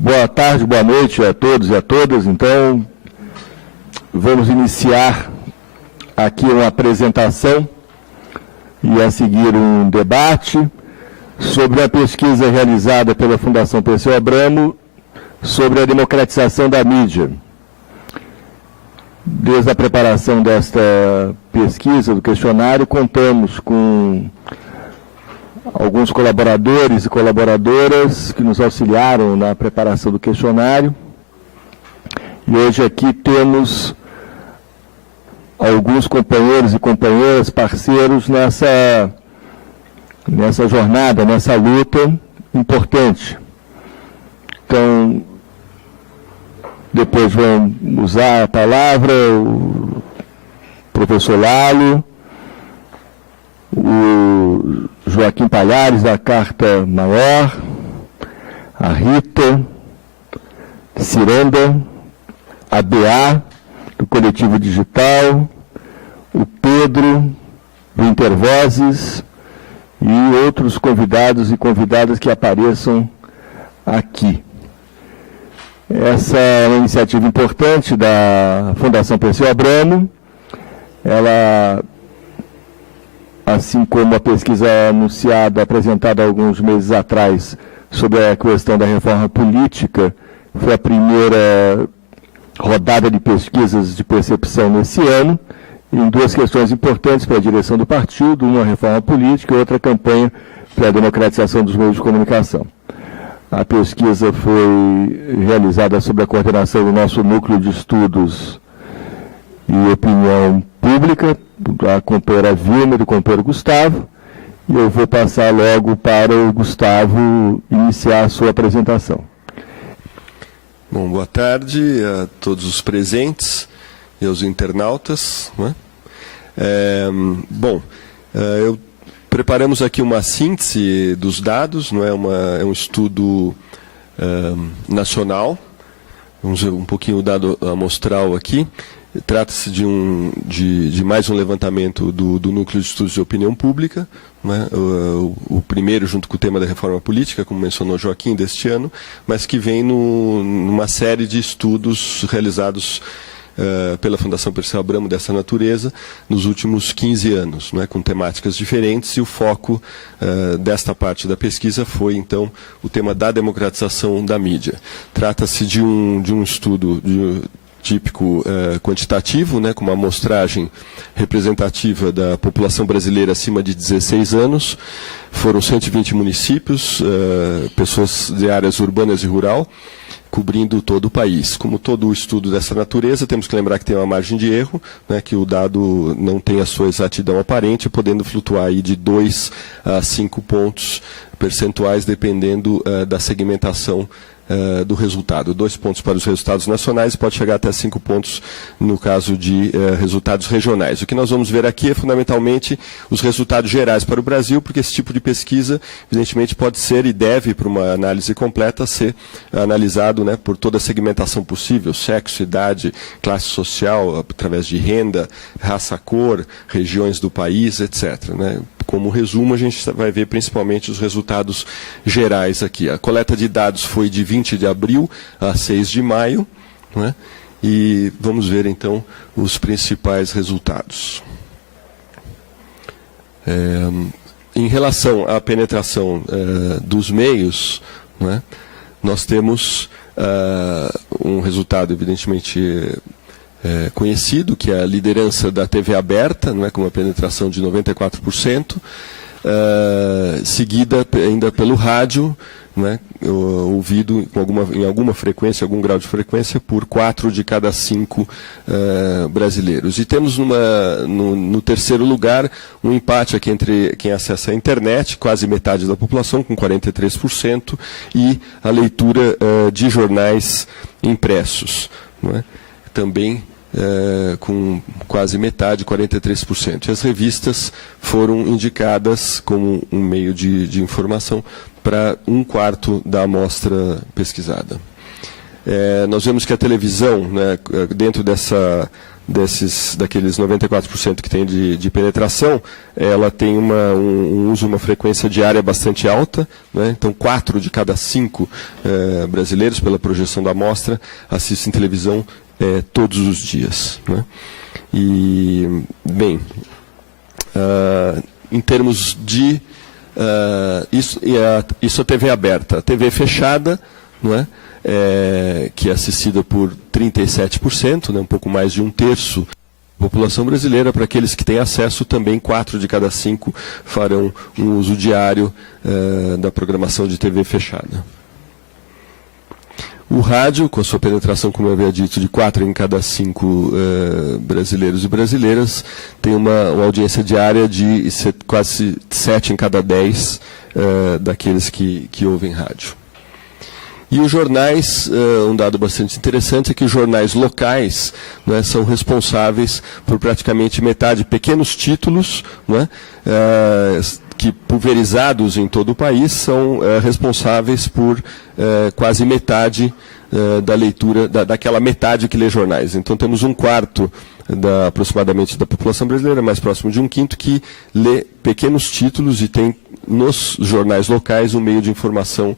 Boa tarde, boa noite a todos e a todas. Então, vamos iniciar aqui uma apresentação e a seguir um debate sobre a pesquisa realizada pela Fundação Perseu Abramo sobre a democratização da mídia. Desde a preparação desta pesquisa, do questionário, contamos com alguns colaboradores e colaboradoras que nos auxiliaram na preparação do questionário. E hoje aqui temos alguns companheiros e companheiras, parceiros nessa jornada, nessa luta importante. Então, depois vão usar a palavra o professor Lalo, o Joaquim Palhares, da Carta Maior, a Rita Ciranda, a BA, do Coletivo Digital, o Pedro, do Intervozes, e outros convidados e convidadas que apareçam aqui. Essa é uma iniciativa importante da Fundação Perseu Abramo. Ela, assim como a pesquisa anunciada, apresentada alguns meses atrás, sobre a questão da reforma política, foi a primeira rodada de pesquisas de percepção nesse ano, em duas questões importantes para a direção do partido, uma reforma política e outra campanha para a democratização dos meios de comunicação. A pesquisa foi realizada sob a coordenação do nosso núcleo de estudos e opinião pública, da companheira Vilma e do companheiro Gustavo, e eu vou passar logo para o Gustavo iniciar a sua apresentação. Bom, boa tarde a todos os presentes e aos internautas, né? Preparamos aqui uma síntese dos dados, não é? É um estudo nacional. Vamos ver um pouquinho o dado amostral aqui. Trata-se de mais um levantamento do Núcleo de Estudos de Opinião Pública, né? O primeiro junto com o tema da reforma política, como mencionou Joaquim, deste ano, mas que vem numa série de estudos realizados pela Fundação Perseu Abramo dessa natureza nos últimos 15 anos, né, com temáticas diferentes, e o foco desta parte da pesquisa foi, então, o tema da democratização da mídia. Trata-se de um estudo típico quantitativo, né, com uma amostragem representativa da população brasileira acima de 16 anos. Foram 120 municípios, pessoas de áreas urbanas e rural, cobrindo todo o país. Como todo estudo dessa natureza, temos que lembrar que tem uma margem de erro, né, que o dado não tem a sua exatidão aparente, podendo flutuar aí de 2 a 5 pontos percentuais, dependendo da segmentação do resultado. 2 pontos para os resultados nacionais, pode chegar até 5 pontos no caso de resultados regionais. O que nós vamos ver aqui é fundamentalmente os resultados gerais para o Brasil, porque esse tipo de pesquisa, evidentemente, pode ser e deve, para uma análise completa, ser analisado, né, por toda a segmentação possível: sexo, idade, classe social, através de renda, raça, cor, regiões do país, etc., né? Como resumo, a gente vai ver principalmente os resultados gerais aqui. A coleta de dados foi de 20 de abril a 6 de maio, né? E vamos ver, então, os principais resultados. Em relação à penetração dos meios, né, nós temos um resultado, evidentemente, conhecido, que é a liderança da TV aberta, não é, com uma penetração de 94%, seguida ainda pelo rádio, né, ouvido em alguma frequência, algum grau de frequência, por 4 de cada 5 brasileiros. E temos no terceiro lugar um empate aqui entre quem acessa a internet, quase metade da população, com 43%, e a leitura de jornais impressos, não é? Também com quase metade, 43%. E as revistas foram indicadas como um meio de informação para 1/4 da amostra pesquisada. Nós vemos que a televisão, né, dentro daqueles 94% que tem de penetração, ela tem um uso, uma frequência diária bastante alta, né? Então 4 de cada 5 brasileiros, pela projeção da amostra, assistem televisão todos os dias, né? E, bem, em termos de... isso a TV aberta. A TV fechada, não é? Que é assistida por 37%, né, um pouco mais de 1/3 da população brasileira. Para aqueles que têm acesso, também 4 de cada 5 farão um uso diário da programação de TV fechada. O rádio, com a sua penetração, como eu havia dito, de 4 em cada 5 brasileiros e brasileiras, tem uma audiência diária de quase 7 em cada 10 daqueles que ouvem rádio. E os jornais, um dado bastante interessante é que os jornais locais, né, são responsáveis por praticamente metade, pequenos títulos, né, que pulverizados em todo o país são responsáveis por quase metade da leitura, daquela metade que lê jornais. Então temos 1/4 aproximadamente da população brasileira, mais próximo de 1/5, que lê pequenos títulos e tem nos jornais locais um meio de informação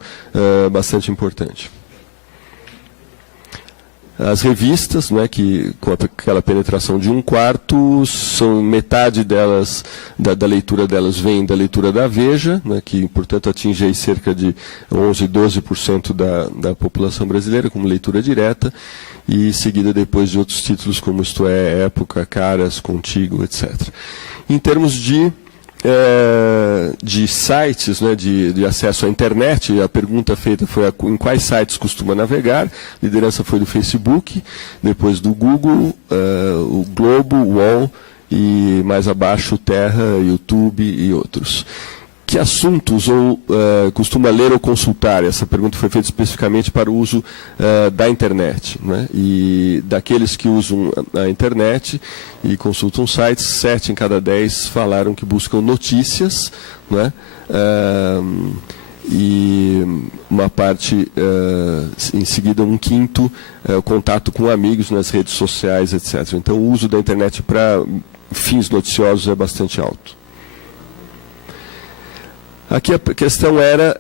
bastante importante. As revistas, né, que com aquela penetração de 1/4, são metade delas, da leitura delas vem da leitura da Veja, né, que, portanto, atinge aí cerca de 11, 12% da população brasileira, como leitura direta, e seguida depois de outros títulos como Isto É, Época, Caras, Contigo, etc. Em termos de sites, né, de acesso à internet, a pergunta feita foi em quais sites costuma navegar. A liderança foi do Facebook, depois do Google, o Globo, o UOL e mais abaixo Terra, YouTube e outros. Que assuntos costuma ler ou consultar? Essa pergunta foi feita especificamente para o uso da internet, né? E daqueles que usam a internet e consultam sites, 7 em cada 10 falaram que buscam notícias, né? E uma parte, em seguida 1/5, o contato com amigos nas redes sociais, etc. Então o uso da internet para fins noticiosos é bastante alto. Aqui a questão era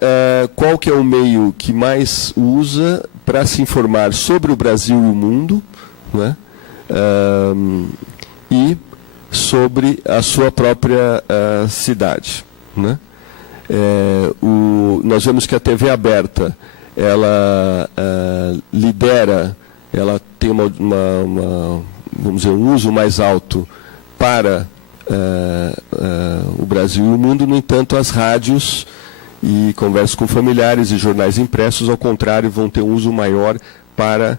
qual que é o meio que mais usa para se informar sobre o Brasil e o mundo, né? E sobre a sua própria cidade, né? Nós vemos que a TV aberta, ela lidera, ela tem vamos dizer, um uso mais alto para o Brasil e o mundo. No entanto, as rádios e conversas com familiares e jornais impressos, ao contrário, vão ter um uso maior para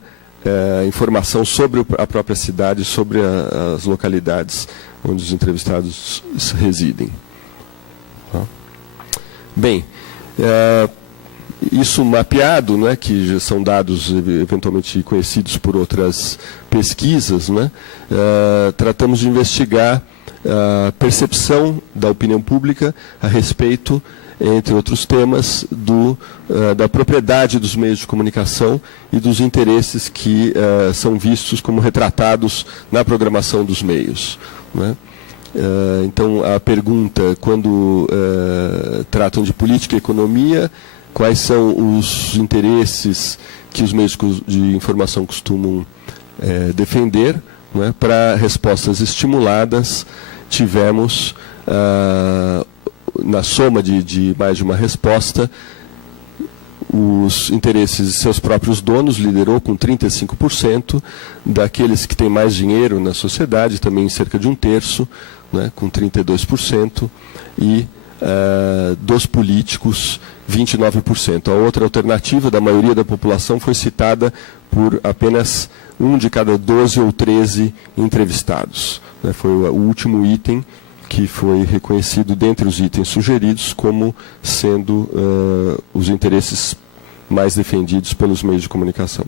informação sobre a própria cidade, sobre as localidades onde os entrevistados residem. Bem, isso mapeado, né, que já são dados eventualmente conhecidos por outras pesquisas, né, tratamos de investigar a percepção da opinião pública a respeito, entre outros temas, da propriedade dos meios de comunicação e dos interesses que são vistos como retratados na programação dos meios, né? Então, a pergunta, quando tratam de política e economia, quais são os interesses que os meios de informação costumam defender, né? Para respostas estimuladas, tivemos, na soma de mais de uma resposta, os interesses de seus próprios donos, liderou com 35%, daqueles que têm mais dinheiro na sociedade, também cerca de 1/3, né, com 32%, e dos políticos, 29%. A outra alternativa da maioria da população foi citada por apenas 1 de cada 12 ou 13 entrevistados, né. Foi o último item que foi reconhecido dentre os itens sugeridos como sendo os interesses mais defendidos pelos meios de comunicação.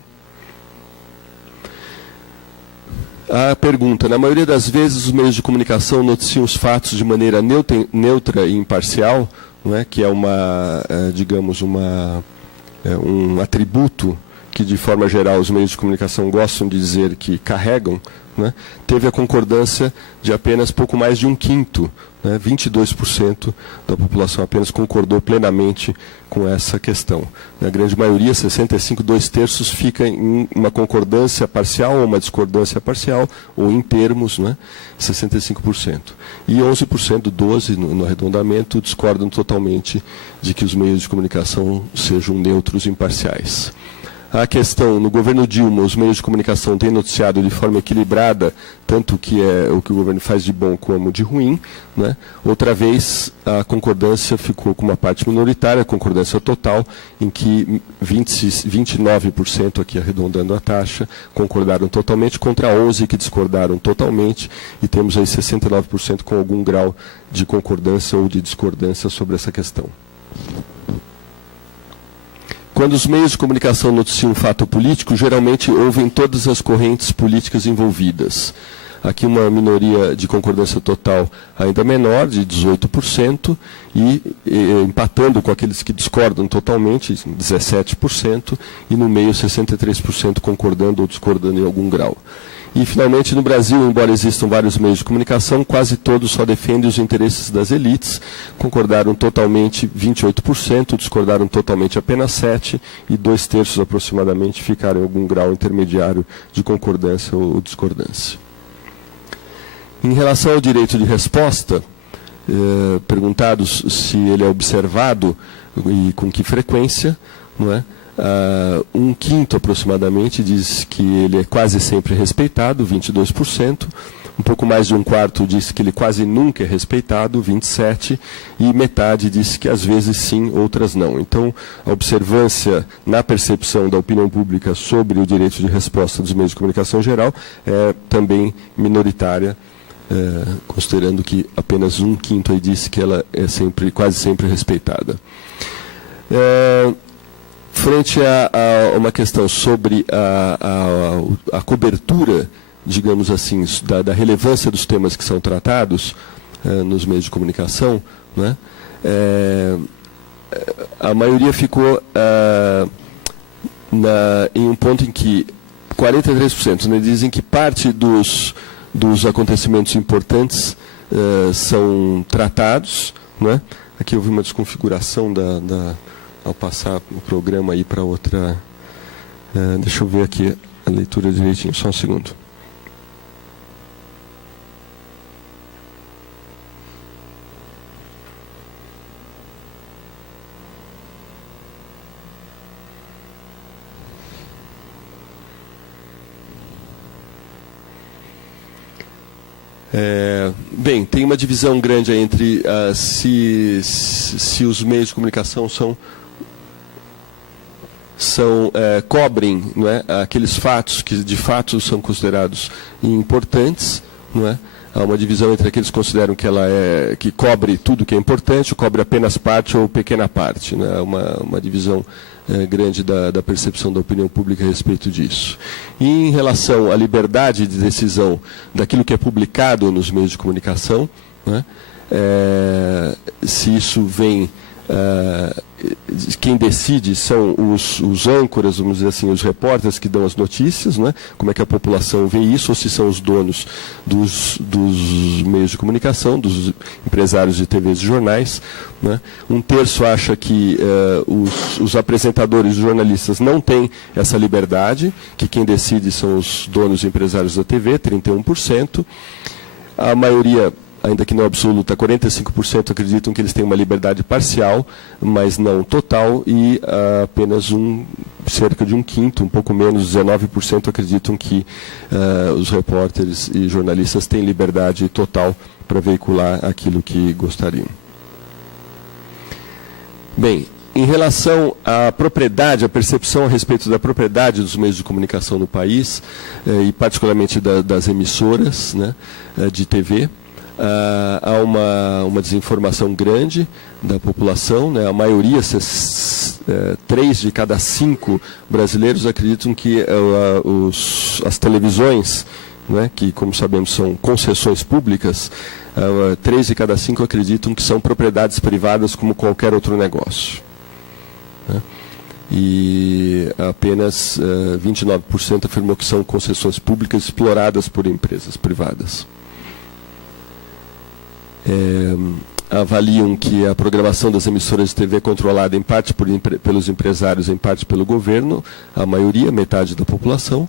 A pergunta: na maioria das vezes os meios de comunicação noticiam os fatos de maneira neutra e imparcial, não é? Que é digamos, um atributo que de forma geral os meios de comunicação gostam de dizer que carregam, né, teve a concordância de apenas pouco mais de um quinto, né, 22% da população apenas concordou plenamente com essa questão. Na grande maioria, 65%, 2/3 fica em uma concordância parcial ou uma discordância parcial, ou em termos, né, 65%. E 11%, 12% no arredondamento, discordam totalmente de que os meios de comunicação sejam neutros e imparciais. A questão, no governo Dilma, os meios de comunicação têm noticiado de forma equilibrada, tanto que é o que o governo faz de bom como de ruim, né? Outra vez, a concordância ficou com uma parte minoritária, a concordância total, em que 29%, aqui arredondando a taxa, concordaram totalmente, contra 11% que discordaram totalmente, e temos aí 69% com algum grau de concordância ou de discordância sobre essa questão. Quando os meios de comunicação noticiam um fato político, geralmente ouvem todas as correntes políticas envolvidas. Aqui uma minoria de concordância total ainda menor, de 18%, e empatando com aqueles que discordam totalmente, 17%, e no meio 63% concordando ou discordando em algum grau. E, finalmente, no Brasil, embora existam vários meios de comunicação, quase todos só defendem os interesses das elites. Concordaram totalmente 28%, discordaram totalmente apenas 7%, e 2/3 aproximadamente ficaram em algum grau intermediário de concordância ou discordância. Em relação ao direito de resposta, perguntados se ele é observado e com que frequência, não é? Um quinto aproximadamente diz que ele é quase sempre respeitado, 22%. Um pouco mais de um quarto diz que ele quase nunca é respeitado, 27%. E metade diz que às vezes sim, outras não. Então, a observância na percepção da opinião pública sobre o direito de resposta dos meios de comunicação geral é também minoritária, considerando que apenas um quinto aí disse que ela é quase sempre respeitada. Frente a uma questão sobre a cobertura, digamos assim, da relevância dos temas que são tratados nos meios de comunicação, né, a maioria ficou em um ponto em que 43%, né, dizem que parte dos acontecimentos importantes são tratados, né. Aqui houve uma desconfiguração ao passar o programa aí para outra. Deixa eu ver aqui a leitura direitinho, só um segundo. Bem, tem uma divisão grande aí entre se os meios de comunicação cobrem, não é, aqueles fatos que de fato são considerados importantes, não é? Há uma divisão entre aqueles que consideram que cobre tudo que é importante, ou cobre apenas parte ou pequena parte, né? Uma divisão grande da percepção da opinião pública a respeito disso. E em relação à liberdade de decisão daquilo que é publicado nos meios de comunicação, né? Se isso vem... quem decide são os âncoras, vamos dizer assim, os repórteres que dão as notícias, né? Como é que a população vê isso, ou se são os donos dos meios de comunicação, dos empresários de TVs e jornais, né? 1/3 acha que os apresentadores, os jornalistas, não têm essa liberdade, que quem decide são os donos e empresários da TV, 31%. A maioria, ainda que não absoluta, 45% acreditam que eles têm uma liberdade parcial, mas não total, e apenas cerca de um quinto, um pouco menos, 19% acreditam que os repórteres e jornalistas têm liberdade total para veicular aquilo que gostariam. Bem, em relação à propriedade, a percepção a respeito da propriedade dos meios de comunicação no país, e particularmente das emissoras, né, de TV, há uma desinformação grande da população, né? A maioria, 3 de cada 5 brasileiros acreditam que as televisões, né, que, como sabemos, são concessões públicas, 3 de cada 5 acreditam que são propriedades privadas como qualquer outro negócio, né? e apenas 29% afirmou que são concessões públicas exploradas por empresas privadas. Avaliam que a programação das emissoras de TV é controlada em parte pelos empresários, em parte pelo governo, a maioria, metade da população,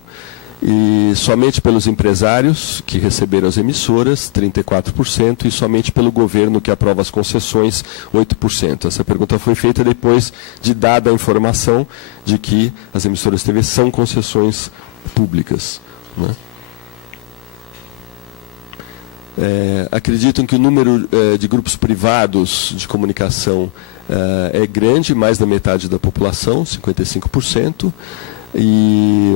e somente pelos empresários que receberam as emissoras, 34%, e somente pelo governo que aprova as concessões, 8%. Essa pergunta foi feita depois de dada a informação de que as emissoras de TV são concessões públicas, né? Acreditam que o número de grupos privados de comunicação é grande, mais da metade da população, 55%, e,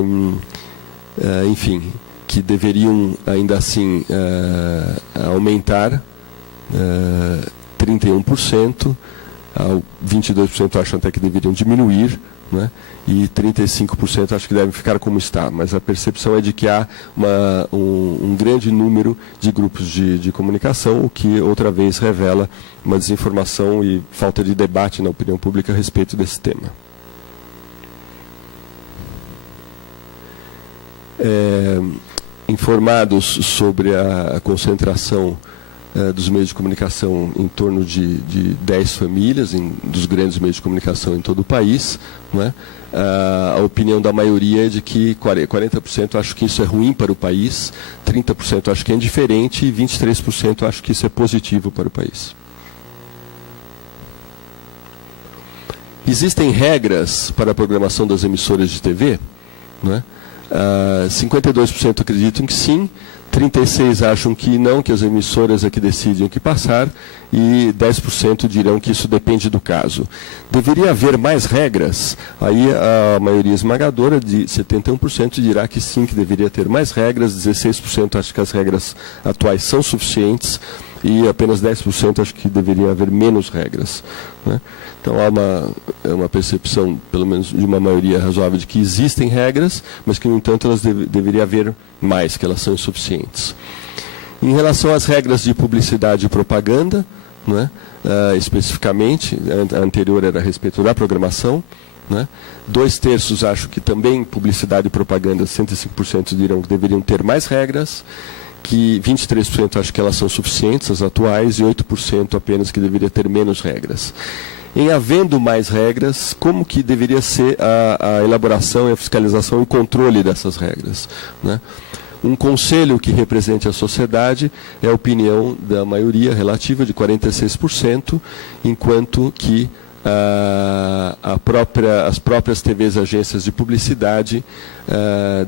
enfim, que deveriam ainda assim aumentar 31%, 22% acham até que deveriam diminuir, né? E 35% acho que devem ficar como está, mas a percepção é de que há um grande número de grupos de comunicação, o que outra vez revela uma desinformação e falta de debate na opinião pública a respeito desse tema. Informados sobre a concentração dos meios de comunicação em torno de 10 famílias, dos grandes meios de comunicação em todo o país, né? A opinião da maioria é de que 40% acham que isso é ruim para o país, 30% acham que é indiferente e 23% acham que isso é positivo para o país. Existem regras para a programação das emissoras de TV, né? 52% acreditam que sim, 36% acham que não, que as emissoras é que decidem o que passar, e 10% dirão que isso depende do caso. Deveria haver mais regras? Aí a maioria esmagadora, de 71%, dirá que sim, que deveria ter mais regras, 16% acha que as regras atuais são suficientes, e apenas 10% acho que deveria haver menos regras, né? Então há uma percepção, pelo menos de uma maioria razoável, de que existem regras, mas que, no entanto, elas deveria haver mais, que elas são insuficientes. Em relação às regras de publicidade e propaganda, né, especificamente, a anterior era a respeito da programação, né, 2/3 acham que também publicidade e propaganda, 105% dirão que deveriam ter mais regras, que 23% acham que elas são suficientes, as atuais, e 8% apenas que deveria ter menos regras. Em havendo mais regras, como que deveria ser a elaboração, a fiscalização e o controle dessas regras, né? Um conselho que represente a sociedade é a opinião da maioria relativa de 46%, enquanto que as próprias TVs, agências de publicidade,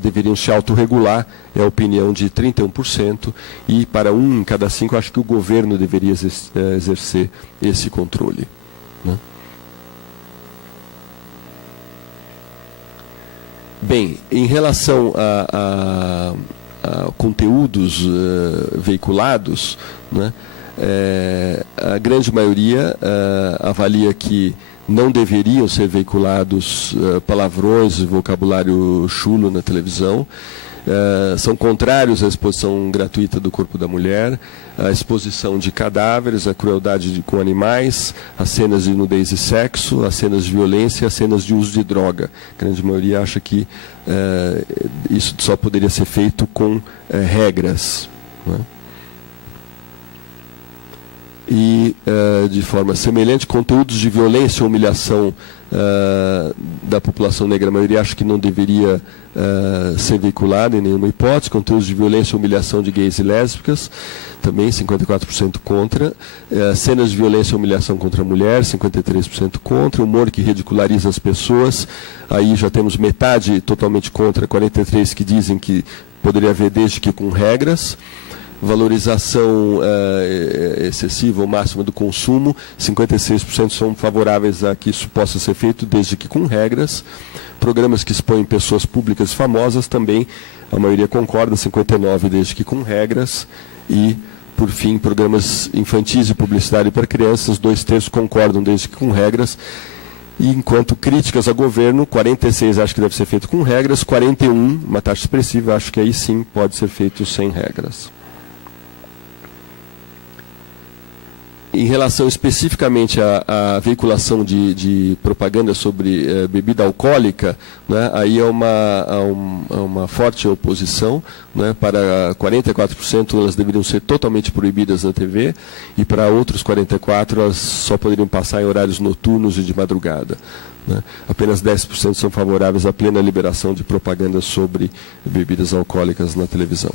deveriam se autorregular, é a opinião de 31%, e para 1 em cada 5, acho que o governo deveria exercer esse controle, né? Bem, em relação a conteúdos veiculados, né, a grande maioria avalia que não deveriam ser veiculados palavrões e vocabulário chulo na televisão. São contrários à exposição gratuita do corpo da mulher, à exposição de cadáveres, à crueldade com animais, às cenas de nudez e sexo, às cenas de violência e às cenas de uso de droga. A grande maioria acha que isso só poderia ser feito com regras, né? E, de forma semelhante, conteúdos de violência ou humilhação da população negra, a maioria acha que não deveria ser veiculado em nenhuma hipótese. Conteúdos de violência ou humilhação de gays e lésbicas, também 54% contra. Cenas de violência ou humilhação contra a mulher, 53% contra. Humor que ridiculariza as pessoas, aí já temos metade totalmente contra, 43% que dizem que poderia haver desde que com regras. Valorização excessiva ou máxima do consumo, 56% são favoráveis a que isso possa ser feito, desde que com regras. Programas que expõem pessoas públicas famosas, também a maioria concorda, 59%, desde que com regras. E, por fim, programas infantis e publicidade para crianças, 2/3 concordam, desde que com regras. E, enquanto críticas ao governo, 46% acham que deve ser feito com regras, 41%, uma taxa expressiva, acho que aí sim pode ser feito sem regras. Em relação especificamente à veiculação de propaganda sobre bebida alcoólica, né, aí há uma forte oposição, né, para 44% elas deveriam ser totalmente proibidas na TV, e para outros 44% elas só poderiam passar em horários noturnos e de madrugada. Né. Apenas 10% são favoráveis à plena liberação de propaganda sobre bebidas alcoólicas na televisão.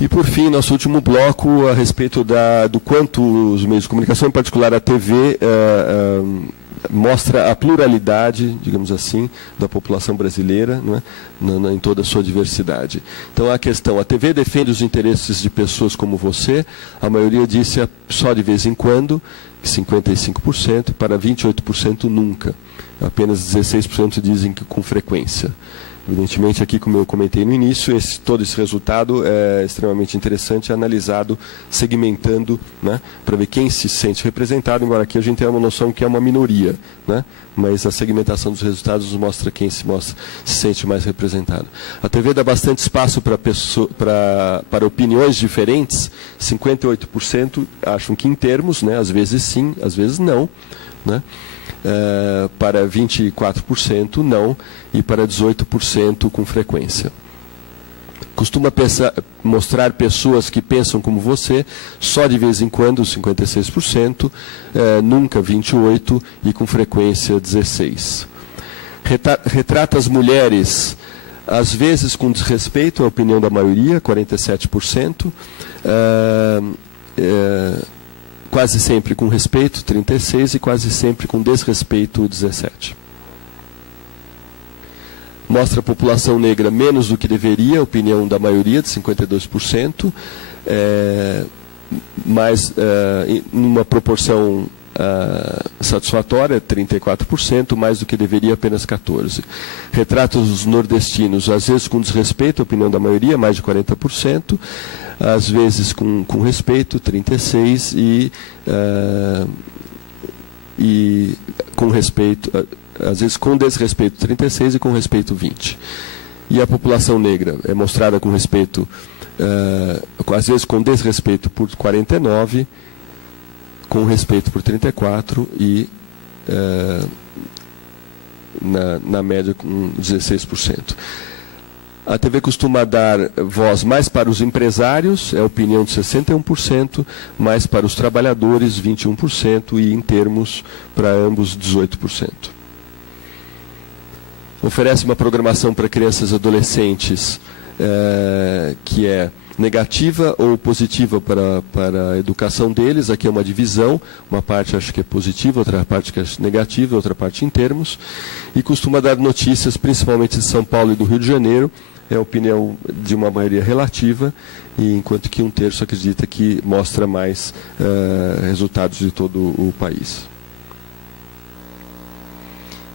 E, por fim, nosso último bloco, a respeito do quanto os meios de comunicação, em particular a TV, mostra a pluralidade, digamos assim, da população brasileira, né, em toda a sua diversidade. Então, a questão, a TV defende os interesses de pessoas como você, a maioria disse só de vez em quando, 55%, para 28% nunca. Apenas 16% dizem que com frequência. Evidentemente, aqui, como eu comentei no início, todo esse resultado é extremamente interessante, analisado, segmentando, né, para ver quem se sente representado, embora aqui a gente tenha uma noção que é uma minoria, né, mas a segmentação dos resultados mostra quem se sente mais representado. A TV dá bastante espaço para opiniões diferentes, 58% acham que em termos, né, às vezes sim, às vezes não, né. Para 24% não, e para 18% com frequência. Costuma mostrar pessoas que pensam como você, só de vez em quando, 56%, nunca 28% e com frequência 16%. Retrata as mulheres, às vezes com desrespeito à opinião da maioria, 47%, quase sempre com respeito, 36%, e quase sempre com desrespeito, 17%. Mostra a população negra menos do que deveria, opinião da maioria, de 52%, mas numa proporção satisfatória, 34%, mais do que deveria, apenas 14%. Retrata os nordestinos, às vezes com desrespeito, opinião da maioria, mais de 40%, às vezes com respeito, 36%, e com respeito, às vezes com desrespeito, 36%, e com respeito, 20%. E a população negra é mostrada com respeito, às vezes com desrespeito, por 49%, com respeito por 34% e na média com 16%. A TV costuma dar voz mais para os empresários, é a opinião de 61%, mais para os trabalhadores, 21%, e em termos para ambos, 18%. Oferece uma programação para crianças e adolescentes que é negativa ou positiva para a educação deles. Aqui é uma divisão, uma parte acho que é positiva, outra parte que é negativa, outra parte em termos, e costuma dar notícias, principalmente de São Paulo e do Rio de Janeiro, é a opinião de uma maioria relativa, e enquanto que 1/3 acredita que mostra mais resultados de todo o país.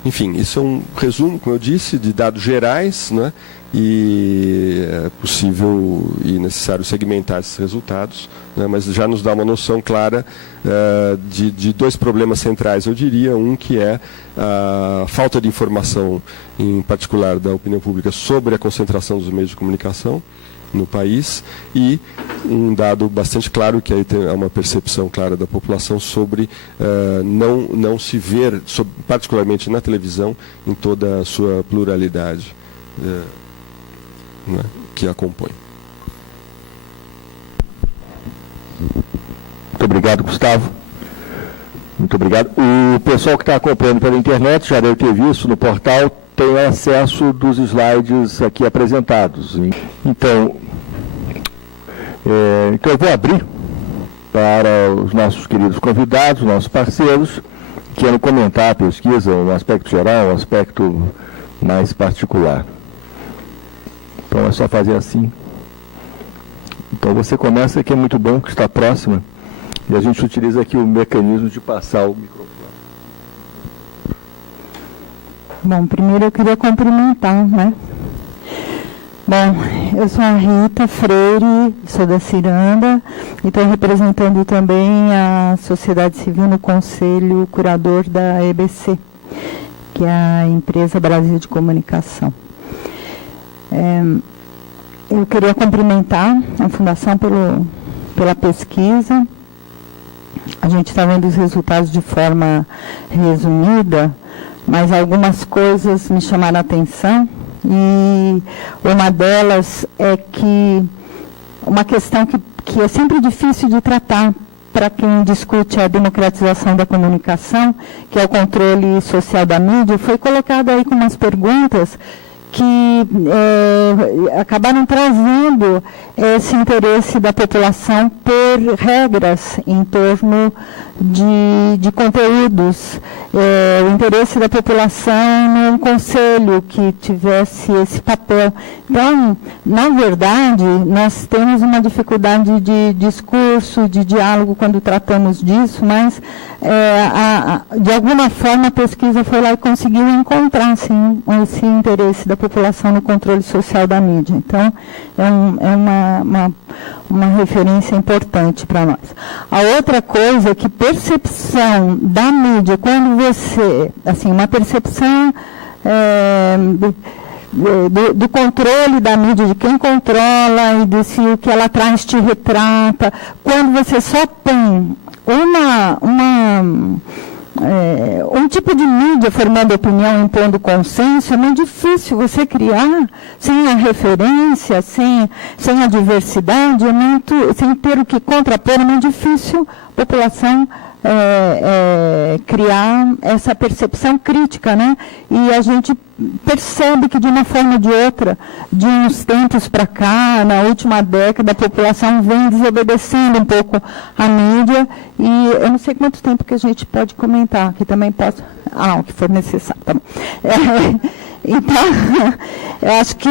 Enfim, isso é um resumo, como eu disse, de dados gerais, né? E é possível e necessário segmentar esses resultados, né? Mas já nos dá uma noção clara de dois problemas centrais, eu diria. Um que é a falta de informação, em particular da opinião pública, sobre a concentração dos meios de comunicação no país, e um dado bastante claro, que aí tem uma percepção clara da população sobre não se ver, particularmente na televisão, em toda a sua pluralidade que a compõe. Muito obrigado, Gustavo. Muito obrigado. O pessoal que está acompanhando pela internet já deve ter visto no portal, tem acesso dos slides aqui apresentados. Então eu vou abrir para os nossos queridos convidados, nossos parceiros, que queiram comentar a pesquisa, um aspecto geral, um aspecto mais particular. Então é só fazer assim. Então você começa, que é muito bom, que está próxima, e a gente utiliza aqui o mecanismo de passar o microfone. Bom, primeiro eu queria cumprimentar, né? Bom, eu sou a Rita Freire, sou da Ciranda, e estou representando também a sociedade civil no Conselho Curador da EBC, que é a Empresa Brasil de Comunicação. Eu queria cumprimentar a Fundação pela pesquisa. A gente está vendo os resultados de forma resumida, mas algumas coisas me chamaram a atenção, e uma delas é que uma questão que é sempre difícil de tratar para quem discute a democratização da comunicação, que é o controle social da mídia, foi colocado aí com umas perguntas que acabaram trazendo esse interesse da população por regras em torno de conteúdos, o interesse da população num conselho que tivesse esse papel. Então, na verdade, nós temos uma dificuldade de discurso, de diálogo quando tratamos disso, mas de alguma forma a pesquisa foi lá e conseguiu encontrar sim, esse interesse da população no controle social da mídia. Então, é uma referência importante para nós. A outra coisa é que percepção da mídia, quando você, assim, uma percepção do controle da mídia, de quem controla e de se o que ela traz te retrata, quando você só tem um tipo de mídia formando opinião, impondo consenso, é muito difícil você criar sem a referência, sem a diversidade, sem ter o que contrapor, é muito difícil a população criar essa percepção crítica, né? E a gente percebe que de uma forma ou de outra, de uns tempos para cá, na última década, a população vem desobedecendo um pouco a mídia, e eu não sei quanto tempo que a gente pode comentar, que também posso... o que for necessário. Tá bom. Então, eu acho que,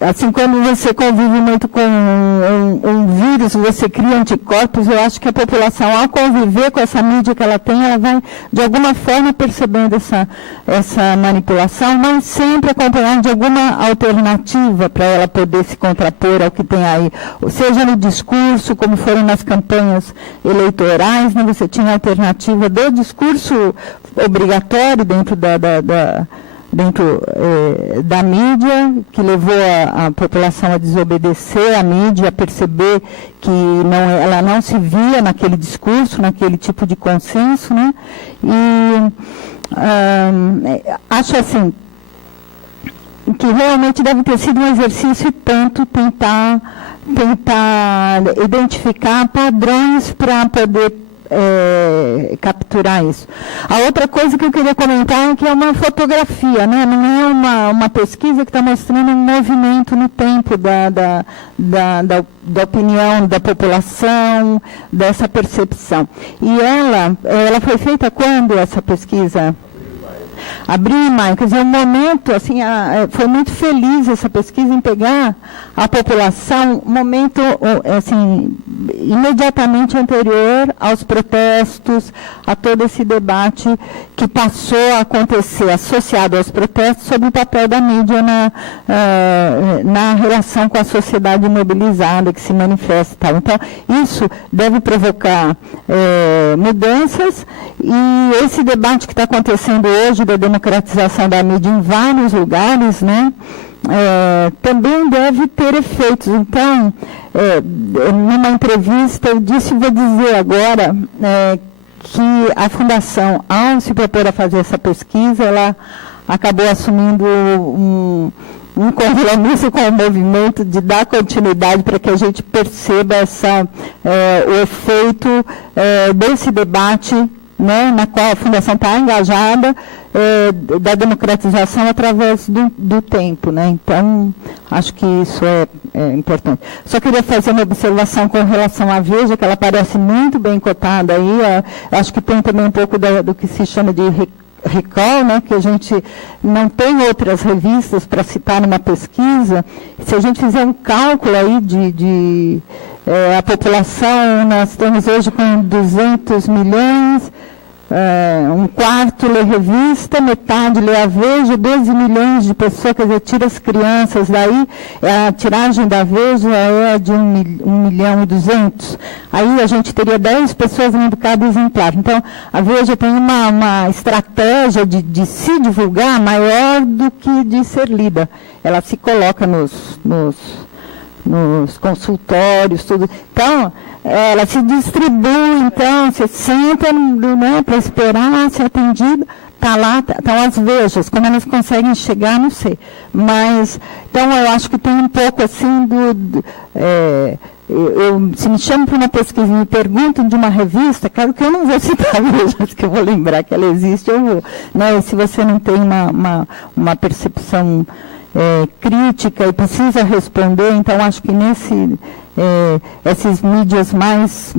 assim, quando você convive muito com um vírus, você cria anticorpos, eu acho que a população, ao conviver com essa mídia que ela tem, ela vai, de alguma forma, percebendo essa manipulação, mas sempre acompanhando de alguma alternativa para ela poder se contrapor ao que tem aí. Seja no discurso, como foram nas campanhas eleitorais, né, você tinha a alternativa do discurso obrigatório dentro da mídia, que levou a população a desobedecer a mídia, a perceber que ela não se via naquele discurso, naquele tipo de consenso, né? E acho assim que realmente deve ter sido um exercício tanto tentar identificar padrões para poder capturar isso. A outra coisa que eu queria comentar é que é uma fotografia, né? Não é uma pesquisa que está mostrando um movimento no tempo da opinião da população, dessa percepção. E ela foi feita quando essa pesquisa? Abril e maio, quer dizer, um momento, assim, foi muito feliz essa pesquisa em pegar a população, um momento, assim, imediatamente anterior aos protestos, a todo esse debate que passou a acontecer, associado aos protestos, sobre o papel da mídia na relação com a sociedade mobilizada que se manifesta e tal. Então, isso deve provocar mudanças, e esse debate que está acontecendo hoje da democratização da mídia em vários lugares, né, também deve ter efeitos. Então, numa entrevista, eu disse, vou dizer agora, que a Fundação, ao se propor a fazer essa pesquisa, ela acabou assumindo um compromisso com o movimento de dar continuidade para que a gente perceba o efeito desse debate, né, na qual a Fundação está engajada, da democratização através do tempo, né? Então, acho que isso é importante. Só queria fazer uma observação com relação à Veja, que ela parece muito bem cotada aí. Acho que tem também um pouco do que se chama de recall, né, que a gente não tem outras revistas para citar numa pesquisa. Se a gente fizer um cálculo aí a população, nós estamos hoje com 200 milhões, um quarto lê revista, metade lê a Veja, 12 milhões de pessoas, quer dizer, tira as crianças daí, a tiragem da Veja é de 1.200.000. Aí a gente teria 10 pessoas lendo cada exemplar. Então, a Veja tem uma estratégia de se divulgar maior do que de ser lida. Ela se coloca nos consultórios, tudo. Então, ela se distribui, então, você senta, né, para esperar ser atendido, está lá, estão as vejas, como elas conseguem chegar, não sei. Mas, então, eu acho que tem um pouco assim se me chamam para uma pesquisa e me perguntam de uma revista, claro que eu não vou citar vejas, que eu vou lembrar que ela existe, eu vou. Né, se você não tem uma percepção crítica e precisa responder, então acho que essas mídias mais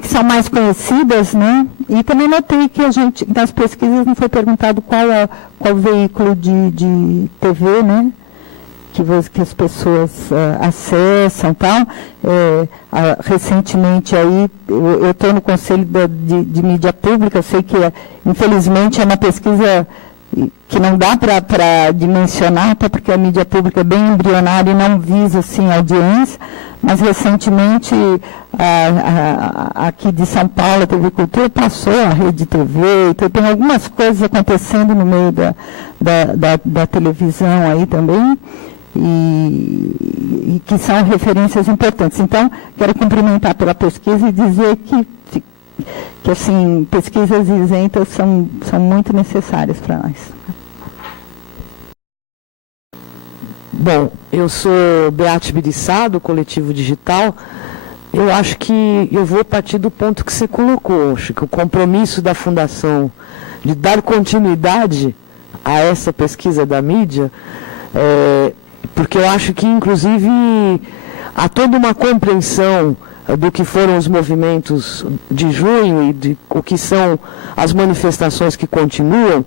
que são mais conhecidas, né? E também notei que nas pesquisas não foi perguntado qual veículo de TV, né? Que as pessoas acessam, tal. Recentemente aí, eu estou no Conselho de Mídia Pública, eu sei que infelizmente é uma pesquisa que não dá para dimensionar, até porque a mídia pública é bem embrionária e não visa assim, audiência, mas recentemente aqui de São Paulo, a TV Cultura passou a Rede TV, então tem algumas coisas acontecendo no meio da televisão aí também, e que são referências importantes. Então, quero cumprimentar pela pesquisa e dizer que assim, pesquisas isentas são muito necessárias para nós. Bom, eu sou Beate Biriçá, do Coletivo Digital. Eu acho que eu vou partir do ponto que você colocou, acho que o compromisso da Fundação de dar continuidade a essa pesquisa da mídia, porque eu acho que, inclusive, há toda uma compreensão do que foram os movimentos de junho e o que são as manifestações que continuam.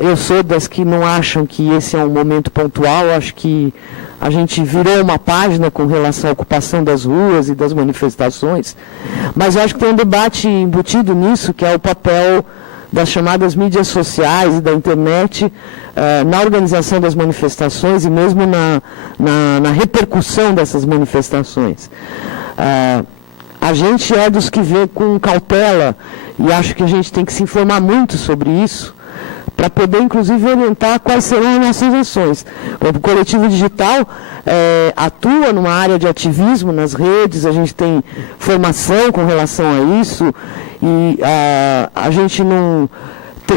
Eu sou das que não acham que esse é um momento pontual, acho que a gente virou uma página com relação à ocupação das ruas e das manifestações, mas eu acho que tem um debate embutido nisso, que é o papel das chamadas mídias sociais e da internet na organização das manifestações e mesmo na repercussão dessas manifestações. A gente é dos que vê com cautela e acho que a gente tem que se informar muito sobre isso para poder, inclusive, orientar quais serão as nossas ações. O Coletivo Digital atua numa área de ativismo nas redes, a gente tem formação com relação a isso e a gente não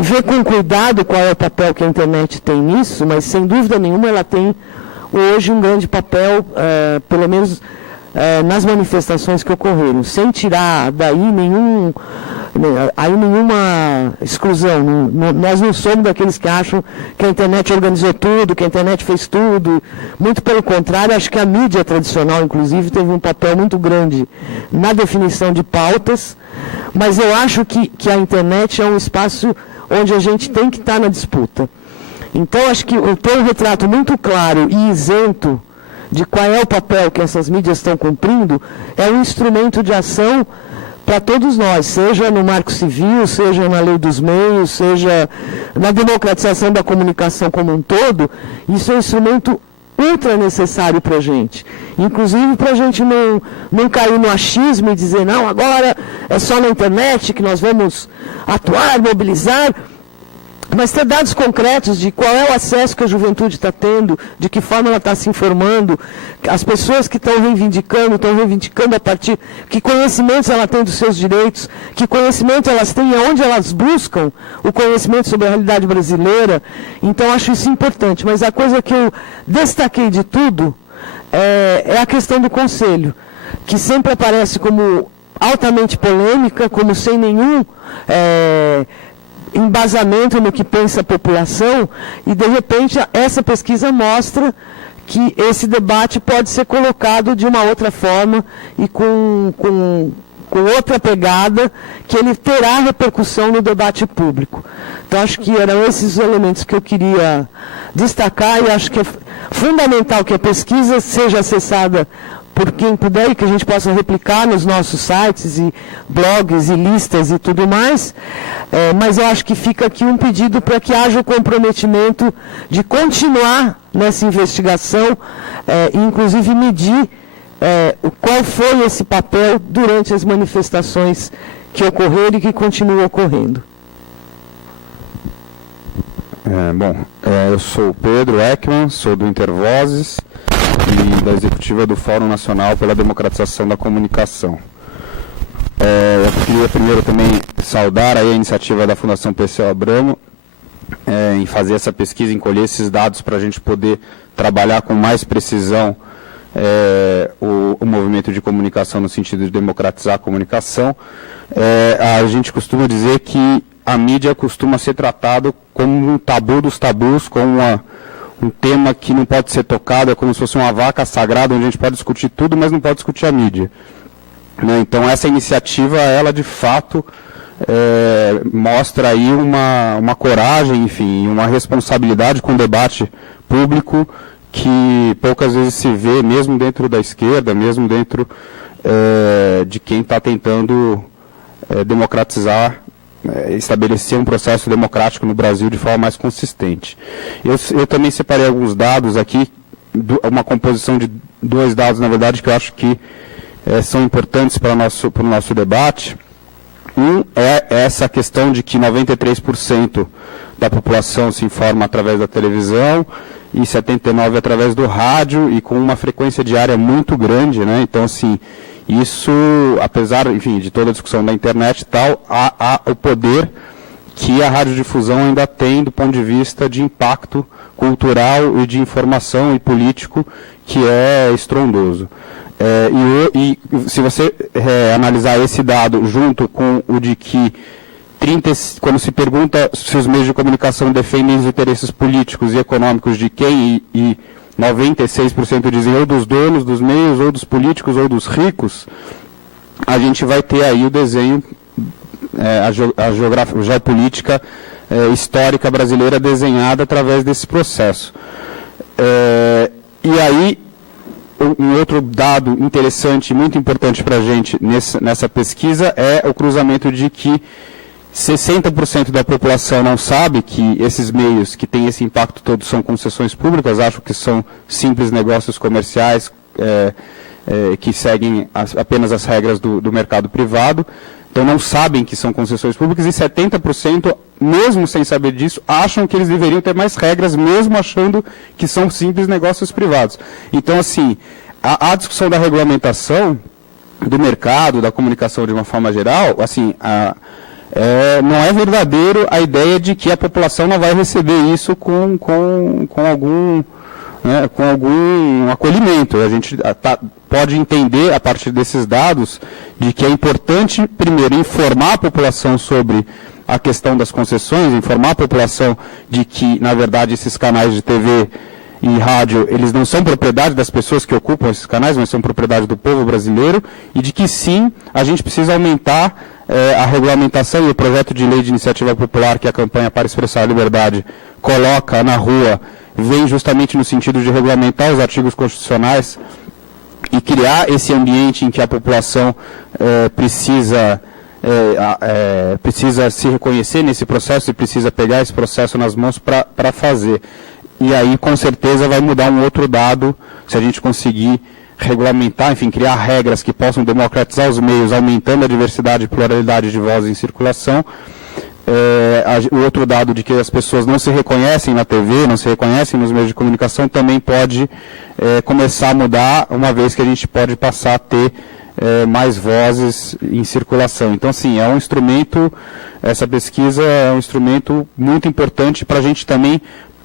vê com cuidado qual é o papel que a internet tem nisso, mas, sem dúvida nenhuma, ela tem hoje um grande papel, pelo menos nas manifestações que ocorreram, sem tirar daí nenhuma exclusão. Nós não somos daqueles que acham que a internet organizou tudo, que a internet fez tudo. Muito pelo contrário, acho que a mídia tradicional, inclusive, teve um papel muito grande na definição de pautas, mas eu acho que a internet é um espaço onde a gente tem que estar na disputa. Então, acho que ter um retrato muito claro e isento de qual é o papel que essas mídias estão cumprindo, é um instrumento de ação para todos nós, seja no Marco Civil, seja na Lei dos Meios, seja na democratização da comunicação como um todo. Isso é um instrumento ultra necessário para a gente. Inclusive para a gente não cair no achismo e dizer, não, agora é só na internet que nós vamos atuar, mobilizar, mas ter dados concretos de qual é o acesso que a juventude está tendo, de que forma ela está se informando, as pessoas que estão reivindicando a partir, que conhecimentos ela tem dos seus direitos, que conhecimento elas têm e aonde elas buscam o conhecimento sobre a realidade brasileira. Então, acho isso importante. Mas a coisa que eu destaquei de tudo é a questão do Conselho, que sempre aparece como altamente polêmica, como sem nenhum embasamento no que pensa a população, e de repente essa pesquisa mostra que esse debate pode ser colocado de uma outra forma e com outra pegada, que ele terá repercussão no debate público. Então, acho que eram esses os elementos que eu queria destacar, e acho que é fundamental que a pesquisa seja acessada por quem puder e que a gente possa replicar nos nossos sites e blogs e listas e tudo mais, mas eu acho que fica aqui um pedido para que haja o comprometimento de continuar nessa investigação e inclusive medir qual foi esse papel durante as manifestações que ocorreram e que continuam ocorrendo. Eu sou o Pedro Ekman, sou do Intervozes e da executiva do Fórum Nacional pela Democratização da Comunicação. Eu queria primeiro também saudar aí a iniciativa da Fundação Perseu Abramo em fazer essa pesquisa, em colher esses dados para a gente poder trabalhar com mais precisão o movimento de comunicação no sentido de democratizar a comunicação. A gente costuma dizer que a mídia costuma ser tratado como um tabu dos tabus, como um tema que não pode ser tocado, é como se fosse uma vaca sagrada, onde a gente pode discutir tudo, mas não pode discutir a mídia. Né? Então, essa iniciativa, ela de fato mostra aí uma coragem, enfim, uma responsabilidade com o debate público que poucas vezes se vê, mesmo dentro da esquerda, mesmo dentro de quem está tentando democratizar, estabelecer um processo democrático no Brasil de forma mais consistente. Eu também separei alguns dados aqui, uma composição de 2 dados, na verdade, que eu acho que são importantes para o nosso debate. Um é essa questão de que 93% da população se informa através da televisão e 79% através do rádio e com uma frequência diária muito grande, né? Então, assim, isso, apesar, enfim, de toda a discussão da internet e tal, há o poder que a radiodifusão ainda tem do ponto de vista de impacto cultural e de informação e político que é estrondoso. E se você analisar esse dado junto com o de que quando se pergunta se os meios de comunicação defendem os interesses políticos e econômicos de quem, e 96% dizem ou dos donos dos meios, ou dos políticos, ou dos ricos, a gente vai ter aí o desenho, a geopolítica histórica brasileira desenhada através desse processo. E aí, um outro dado interessante, muito importante para a gente nessa pesquisa é o cruzamento de que 60% da população não sabe que esses meios que têm esse impacto todo são concessões públicas, acham que são simples negócios comerciais que seguem apenas as regras do mercado privado, então não sabem que são concessões públicas, e 70%, mesmo sem saber disso, acham que eles deveriam ter mais regras, mesmo achando que são simples negócios privados. Então, assim, a discussão da regulamentação do mercado, da comunicação de uma forma geral, assim, não é verdadeiro a ideia de que a população não vai receber isso com algum acolhimento. A gente pode entender, a partir desses dados, de que é importante, primeiro, informar a população sobre a questão das concessões, informar a população de que, na verdade, esses canais de TV e rádio, eles não são propriedade das pessoas que ocupam esses canais, mas são propriedade do povo brasileiro, e de que, sim, a gente precisa aumentar a regulamentação, e o projeto de lei de iniciativa popular que a campanha para expressar a liberdade coloca na rua vem justamente no sentido de regulamentar os artigos constitucionais e criar esse ambiente em que a população precisa se reconhecer nesse processo e precisa pegar esse processo nas mãos para fazer. E aí, com certeza, vai mudar um outro dado, se a gente conseguir regulamentar, enfim, criar regras que possam democratizar os meios, aumentando a diversidade e pluralidade de vozes em circulação. O outro dado de que as pessoas não se reconhecem na TV, não se reconhecem nos meios de comunicação, também pode começar a mudar, uma vez que a gente pode passar a ter mais vozes em circulação. Então, assim, é um instrumento, essa pesquisa é um instrumento muito importante para a gente também,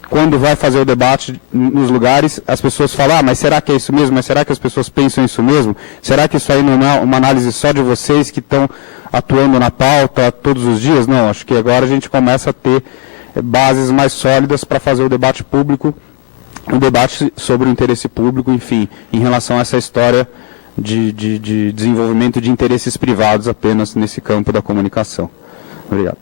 quando vai fazer o debate nos lugares, as pessoas falam, mas será que é isso mesmo? Mas será que as pessoas pensam isso mesmo? Será que isso aí não é uma análise só de vocês que estão atuando na pauta todos os dias? Não, acho que agora a gente começa a ter bases mais sólidas para fazer o debate público, um debate sobre o interesse público, enfim, em relação a essa história de desenvolvimento de interesses privados apenas nesse campo da comunicação. Obrigado.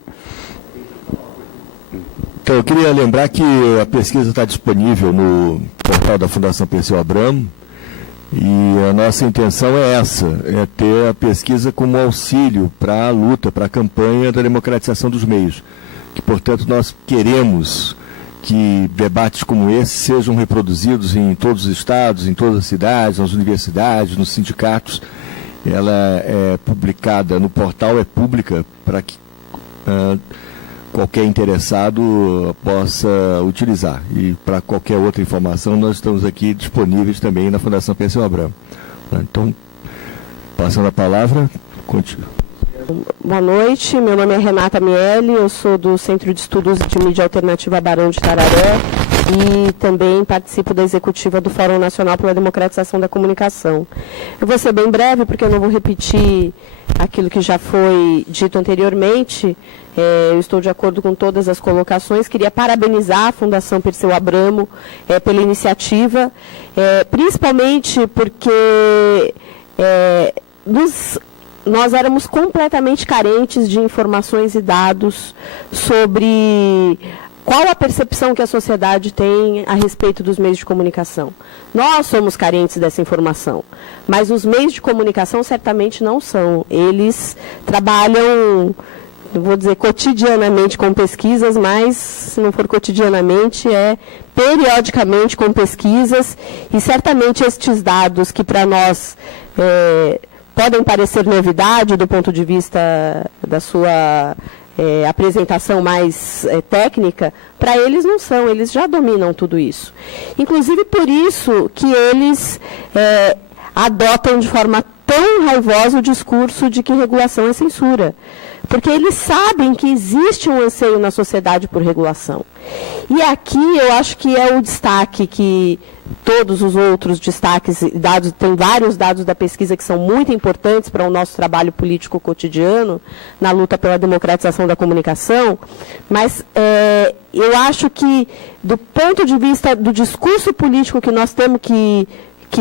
Então, eu queria lembrar que a pesquisa está disponível no portal da Fundação Perseu Abramo, e a nossa intenção é essa, é ter a pesquisa como auxílio para a luta, para a campanha da democratização dos meios. Que, portanto, nós queremos que debates como esse sejam reproduzidos em todos os estados, em todas as cidades, nas universidades, nos sindicatos. Ela é publicada no portal, é pública, para que qualquer interessado possa utilizar. E para qualquer outra informação, nós estamos aqui disponíveis também na Fundação Perseu Abramo. Então, passando a palavra, continua. Boa noite, meu nome é Renata Miele, eu sou do Centro de Estudos de Mídia Alternativa Barão de Tararé e também participo da executiva do Fórum Nacional pela Democratização da Comunicação. Eu vou ser bem breve, porque eu não vou repetir aquilo que já foi dito anteriormente. Eu estou de acordo com todas as colocações. Queria parabenizar a Fundação Perseu Abramo pela iniciativa, principalmente porque nós éramos completamente carentes de informações e dados sobre qual a percepção que a sociedade tem a respeito dos meios de comunicação. Nós somos carentes dessa informação, mas os meios de comunicação certamente não são. Eles trabalham, não vou dizer cotidianamente com pesquisas, mas se não for cotidianamente, periodicamente com pesquisas, e certamente estes dados que para nós podem parecer novidade do ponto de vista da sua apresentação mais técnica, para eles não são, eles já dominam tudo isso. Inclusive por isso que eles adotam de forma tão raivosa o discurso de que regulação é censura. Porque eles sabem que existe um anseio na sociedade por regulação. E aqui eu acho que é o destaque que todos os outros destaques, dados, tem vários dados da pesquisa que são muito importantes para o nosso trabalho político cotidiano, na luta pela democratização da comunicação, mas eu acho que, do ponto de vista do discurso político que nós temos que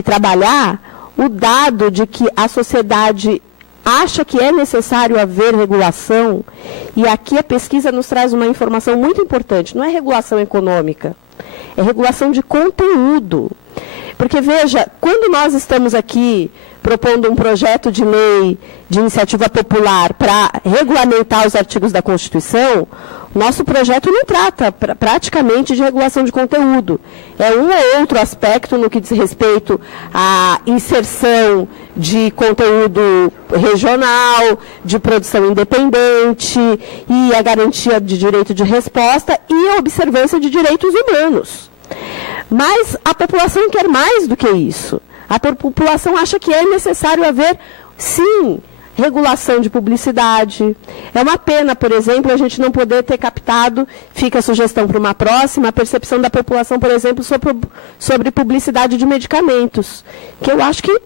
trabalhar, o dado de que a sociedade acha que é necessário haver regulação, e aqui a pesquisa nos traz uma informação muito importante, não é regulação econômica, é regulação de conteúdo. Porque, veja, quando nós estamos aqui propondo um projeto de lei de iniciativa popular para regulamentar os artigos da Constituição, nosso projeto não trata praticamente de regulação de conteúdo. É um ou outro aspecto no que diz respeito à inserção de conteúdo regional, de produção independente e a garantia de direito de resposta e a observância de direitos humanos. Mas a população quer mais do que isso. A população acha que é necessário haver, sim, regulação de publicidade. É uma pena, por exemplo, a gente não poder ter captado, fica a sugestão para uma próxima, a percepção da população, por exemplo, sobre publicidade de medicamentos. Que eu acho que,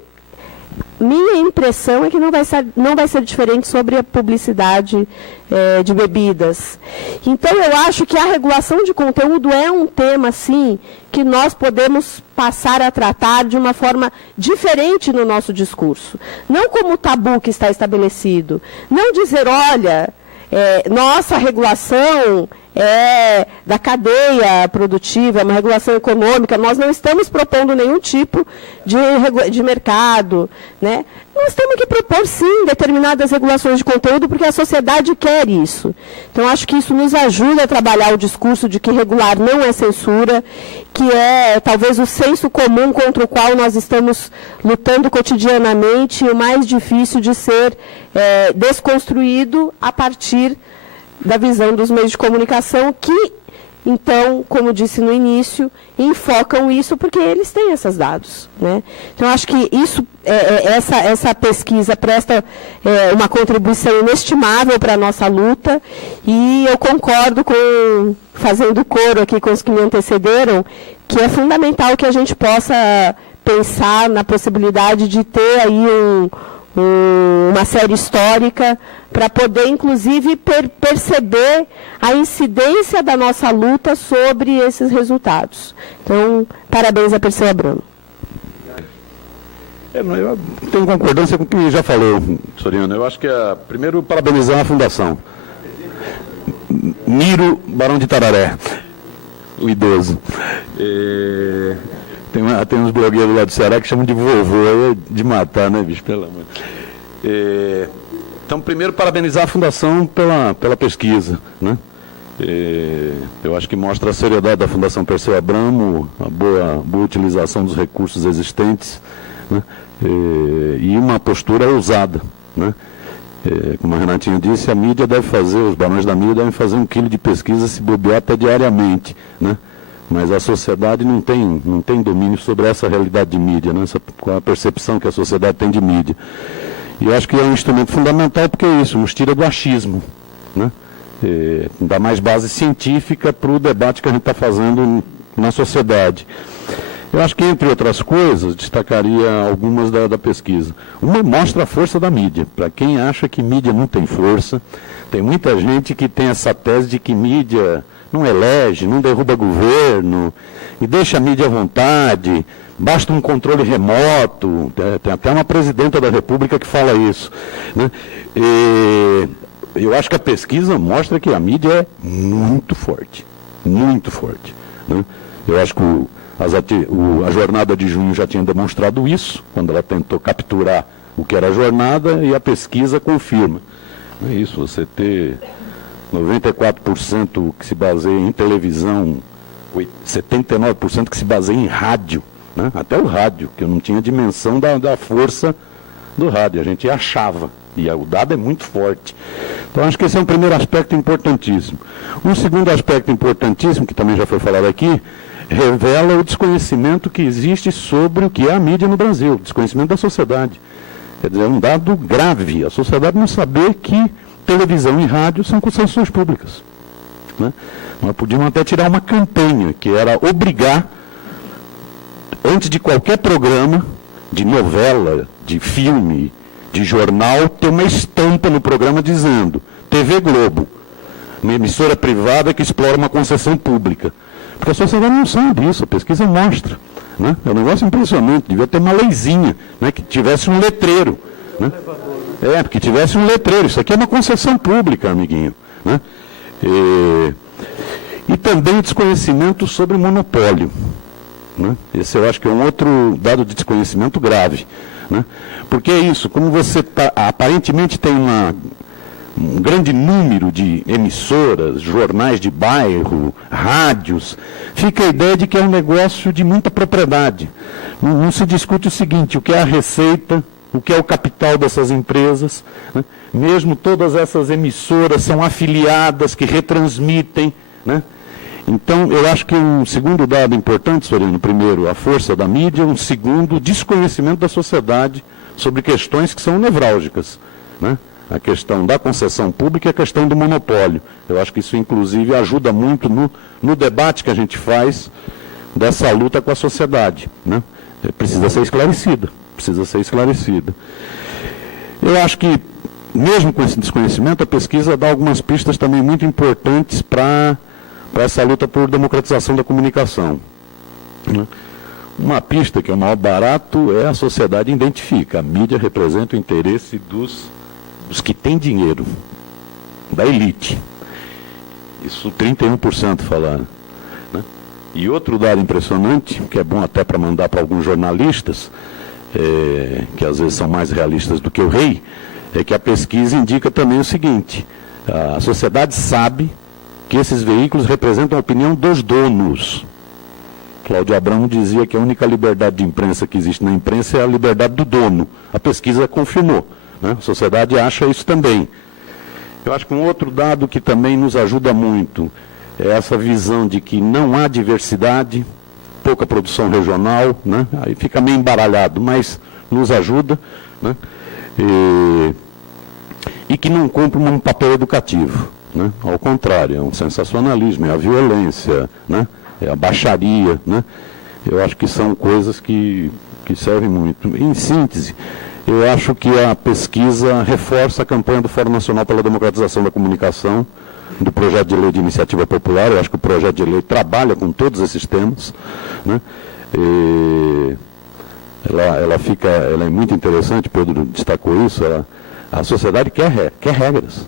minha impressão é que não vai ser diferente sobre a publicidade de bebidas. Então, eu acho que a regulação de conteúdo é um tema, sim, que nós podemos passar a tratar de uma forma diferente no nosso discurso. Não como o tabu que está estabelecido. Não dizer, olha, nossa regulação é da cadeia produtiva, é uma regulação econômica, nós não estamos propondo nenhum tipo de mercado, né? Nós temos que propor, sim, determinadas regulações de conteúdo, porque a sociedade quer isso. Então, acho que isso nos ajuda a trabalhar o discurso de que regular não é censura, que é talvez o senso comum contra o qual nós estamos lutando cotidianamente, e o mais difícil de ser desconstruído a partir da visão dos meios de comunicação que, então, como disse no início, enfocam isso porque eles têm esses dados, né? Então, acho que isso, essa pesquisa presta uma contribuição inestimável para a nossa luta, e eu concordo fazendo coro aqui com os que me antecederam, que é fundamental que a gente possa pensar na possibilidade de ter aí uma série histórica para poder, inclusive, perceber a incidência da nossa luta sobre esses resultados. Então, parabéns a Perseu Abramo. Eu tenho concordância com o que já falou, Soriano. Eu acho que primeiro, parabenizar a Fundação. Miro Barão de Tararé, o idoso. Tem uns blogueiros lá do Ceará que chamam de vovô, de matar, né, bicho? Pelo amor. Então, primeiro, parabenizar a Fundação pela pesquisa, né? Eu acho que mostra a seriedade da Fundação Perseu Abramo, a boa utilização dos recursos existentes, né? E uma postura ousada, né? Como a Renatinha disse, a mídia deve fazer, os barões da mídia devem fazer 1 quilo de pesquisa, se bobear até diariamente, né? Mas a sociedade não tem domínio sobre essa realidade de mídia, né? Com a percepção que a sociedade tem de mídia. E eu acho que é um instrumento fundamental porque é isso, nos tira do achismo, né? Dá mais base científica para o debate que a gente está fazendo na sociedade. Eu acho que, entre outras coisas, destacaria algumas da pesquisa. Uma mostra a força da mídia. Para quem acha que mídia não tem força, tem muita gente que tem essa tese de que mídia não elege, não derruba governo, e deixa a mídia à vontade, basta um controle remoto. Tem até uma presidenta da República que fala isso, né? Eu acho que a pesquisa mostra que a mídia é muito forte, né? Eu acho que a jornada de junho já tinha demonstrado isso, quando ela tentou capturar o que era a jornada, e a pesquisa confirma. É isso, você ter 94% que se baseia em televisão, 79% que se baseia em rádio, né? Até o rádio, que eu não tinha dimensão da força do rádio, a gente achava, e o dado é muito forte. Então acho que esse é um primeiro aspecto importantíssimo. Um segundo aspecto importantíssimo, que também já foi falado aqui, revela o desconhecimento que existe sobre o que é a mídia no Brasil, desconhecimento da sociedade. Quer dizer, é um dado grave, a sociedade não saber que televisão e rádio são concessões públicas, né? Nós podíamos até tirar uma campanha, que era obrigar, antes de qualquer programa, de novela, de filme, de jornal, ter uma estampa no programa dizendo TV Globo, uma emissora privada que explora uma concessão pública. Porque a sociedade não sabe disso, a pesquisa mostra, né? É um negócio impressionante, devia ter uma leizinha, né, que tivesse um letreiro, né? Porque tivesse um letreiro, isso aqui é uma concessão pública, amiguinho, né? E também o desconhecimento sobre monopólio, né? Esse eu acho que é um outro dado de desconhecimento grave, né? Porque é isso, como você aparentemente tem um grande número de emissoras, jornais de bairro, rádios, fica a ideia de que é um negócio de muita propriedade. Não se discute o seguinte, o que é a receita, o que é o capital dessas empresas, né? Mesmo todas essas emissoras são afiliadas que retransmitem, né? Então, eu acho que um segundo dado importante, Sorino, primeiro, a força da mídia, um segundo, o desconhecimento da sociedade sobre questões que são nevrálgicas, né? A questão da concessão pública e a questão do monopólio. Eu acho que isso, inclusive, ajuda muito no debate que a gente faz dessa luta com a sociedade, né? Precisa ser esclarecida. Eu acho que, mesmo com esse desconhecimento, a pesquisa dá algumas pistas também muito importantes para essa luta por democratização da comunicação, né? Uma pista, que é o maior barato, é a sociedade identifica. A mídia representa o interesse dos que têm dinheiro, da elite. Isso 31% falaram, né? E outro dado impressionante, que é bom até para mandar para alguns jornalistas, que às vezes são mais realistas do que o rei, é que a pesquisa indica também o seguinte: a sociedade sabe que esses veículos representam a opinião dos donos. Cláudio Abramo dizia que a única liberdade de imprensa que existe na imprensa é a liberdade do dono. A pesquisa confirmou, né? A sociedade acha isso também. Eu acho que um outro dado que também nos ajuda muito é essa visão de que não há diversidade, pouca produção regional, né? Aí fica meio embaralhado, mas nos ajuda, né? E que não cumpre um papel educativo, né? Ao contrário, é um sensacionalismo, é a violência, né? É a baixaria, né? Eu acho que são coisas que servem muito. Em síntese, eu acho que a pesquisa reforça a campanha do Fórum Nacional pela Democratização da Comunicação, do projeto de lei de iniciativa popular. Eu acho que o projeto de lei trabalha com todos esses temas, né? Ela é muito interessante, Pedro destacou isso. A sociedade quer regras,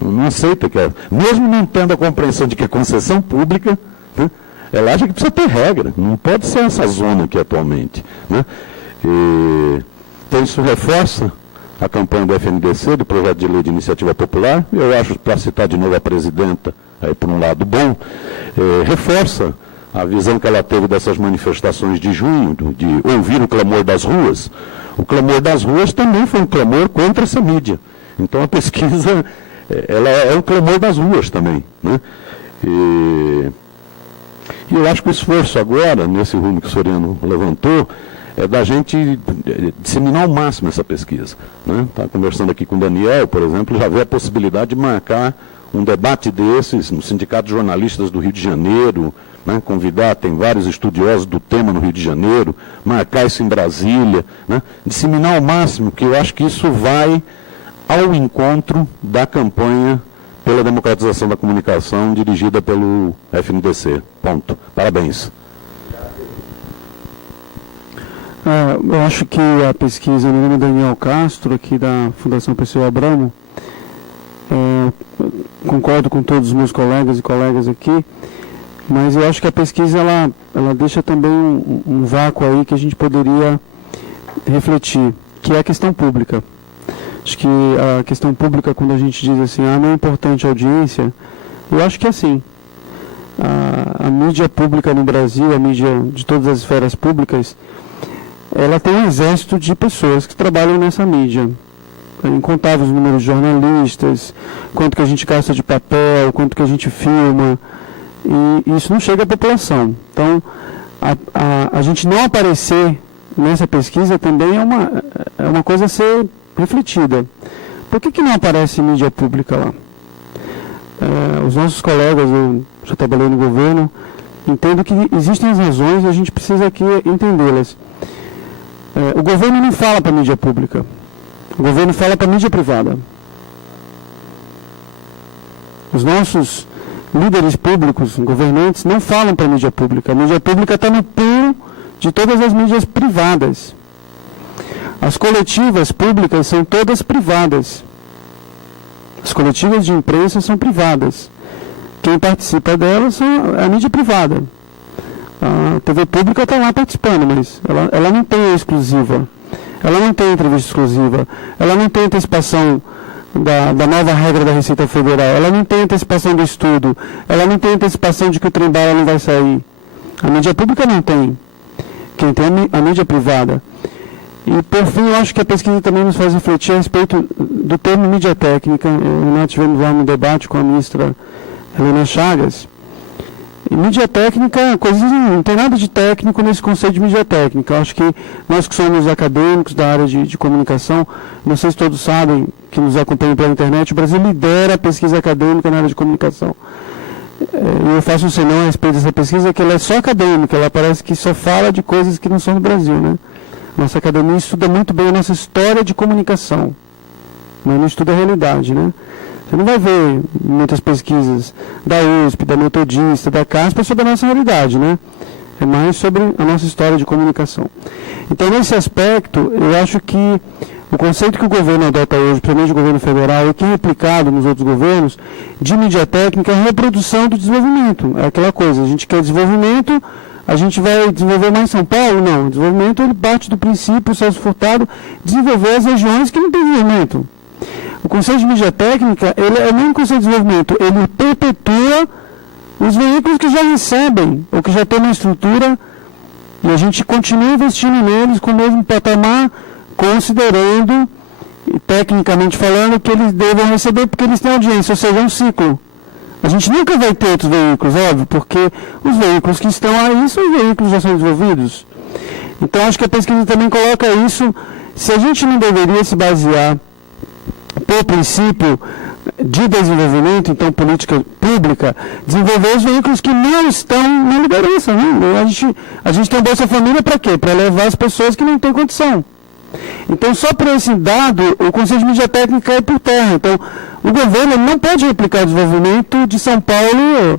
não aceita que mesmo não tendo a compreensão de que é concessão pública, né? Ela acha que precisa ter regra, não pode ser essa zona aqui atualmente, né? Então isso reforça a campanha do FNDC, do projeto de lei de iniciativa popular. Eu acho, para citar de novo a presidenta, aí por um lado bom, reforça a visão que ela teve dessas manifestações de junho, de ouvir o clamor das ruas. O clamor das ruas também foi um clamor contra essa mídia. Então a pesquisa, ela é um clamor das ruas também, né? E eu acho que o esforço agora, nesse rumo que o Soriano levantou, é da gente disseminar ao máximo essa pesquisa. Está conversando aqui com o Daniel, por exemplo, já vê a possibilidade de marcar um debate desses no Sindicato de Jornalistas do Rio de Janeiro, né, convidar, tem vários estudiosos do tema no Rio de Janeiro, marcar isso em Brasília, né, disseminar ao máximo, que eu acho que isso vai ao encontro da campanha pela democratização da comunicação dirigida pelo FNDC. Ponto. Parabéns. Eu acho que a pesquisa, meu nome é Daniel Castro, aqui da Fundação Perseu Abramo, concordo com todos os meus colegas e colegas aqui, mas eu acho que a pesquisa ela deixa também um vácuo aí que a gente poderia refletir, que é a questão pública. Acho que a questão pública, quando a gente diz assim, não é importante a audiência, eu acho que é assim. A mídia pública no Brasil, a mídia de todas as esferas públicas, ela tem um exército de pessoas que trabalham nessa mídia. Incontáveis números de jornalistas, quanto que a gente gasta de papel, quanto que a gente filma, e isso não chega à população. Então, a gente não aparecer nessa pesquisa também é uma coisa a ser refletida. Por que não aparece mídia pública lá? Os nossos colegas, eu já trabalhei no governo, entendo que existem as razões e a gente precisa aqui entendê-las. O governo não fala para a mídia pública. O governo fala para a mídia privada. Os nossos líderes públicos, governantes, não falam para a mídia pública. A mídia pública está no pulo de todas as mídias privadas. As coletivas públicas são todas privadas. As coletivas de imprensa são privadas. Quem participa delas é a mídia privada. A TV pública está lá participando, mas ela não tem a exclusiva. Ela não tem entrevista exclusiva. Ela não tem antecipação da nova regra da Receita Federal. Ela não tem antecipação do estudo. Ela não tem antecipação de que o trem-bala não vai sair. A mídia pública não tem. Quem tem a mídia privada. E, por fim, eu acho que a pesquisa também nos faz refletir a respeito do termo mídia técnica. Nós tivemos lá um debate com a ministra Helena Chagas. E mídia técnica, não tem nada de técnico nesse conceito de mídia técnica. Eu acho que nós que somos acadêmicos da área de comunicação, não sei se todos sabem, que nos acompanham pela internet, o Brasil lidera a pesquisa acadêmica na área de comunicação. Eu faço um senão a respeito dessa pesquisa, que ela é só acadêmica, ela parece que só fala de coisas que não são do Brasil, né? Nossa academia estuda muito bem a nossa história de comunicação, mas não estuda a realidade, né? Você não vai ver muitas pesquisas da USP, da Metodista, da CASP sobre a nossa realidade, né? É mais sobre a nossa história de comunicação. Então, nesse aspecto, eu acho que o conceito que o governo adota hoje, principalmente o governo federal, e que é replicado nos outros governos, de mídia técnica, é a reprodução do desenvolvimento. É aquela coisa, a gente quer desenvolvimento, a gente vai desenvolver mais em São Paulo? Não. O desenvolvimento, ele parte do princípio, o Celso Furtado, desenvolver as regiões que não têm desenvolvimento. O conceito de mídia técnica, ele é o mesmo conceito de desenvolvimento, ele perpetua os veículos que já recebem, ou que já têm uma estrutura, e a gente continua investindo neles com o mesmo patamar, considerando, tecnicamente falando, que eles devam receber porque eles têm audiência, ou seja, é um ciclo. A gente nunca vai ter outros veículos, óbvio, porque os veículos que estão aí são os veículos que já são desenvolvidos. Então, acho que a pesquisa também coloca isso, se a gente não deveria se basear por princípio de desenvolvimento, então política pública, desenvolver os veículos que não estão na liderança. Né? A gente tem Bolsa Família para quê? Para levar as pessoas que não têm condição. Então, só por esse dado, o Conselho de Mídia Técnica cai por terra. Então, o governo não pode replicar o desenvolvimento de São Paulo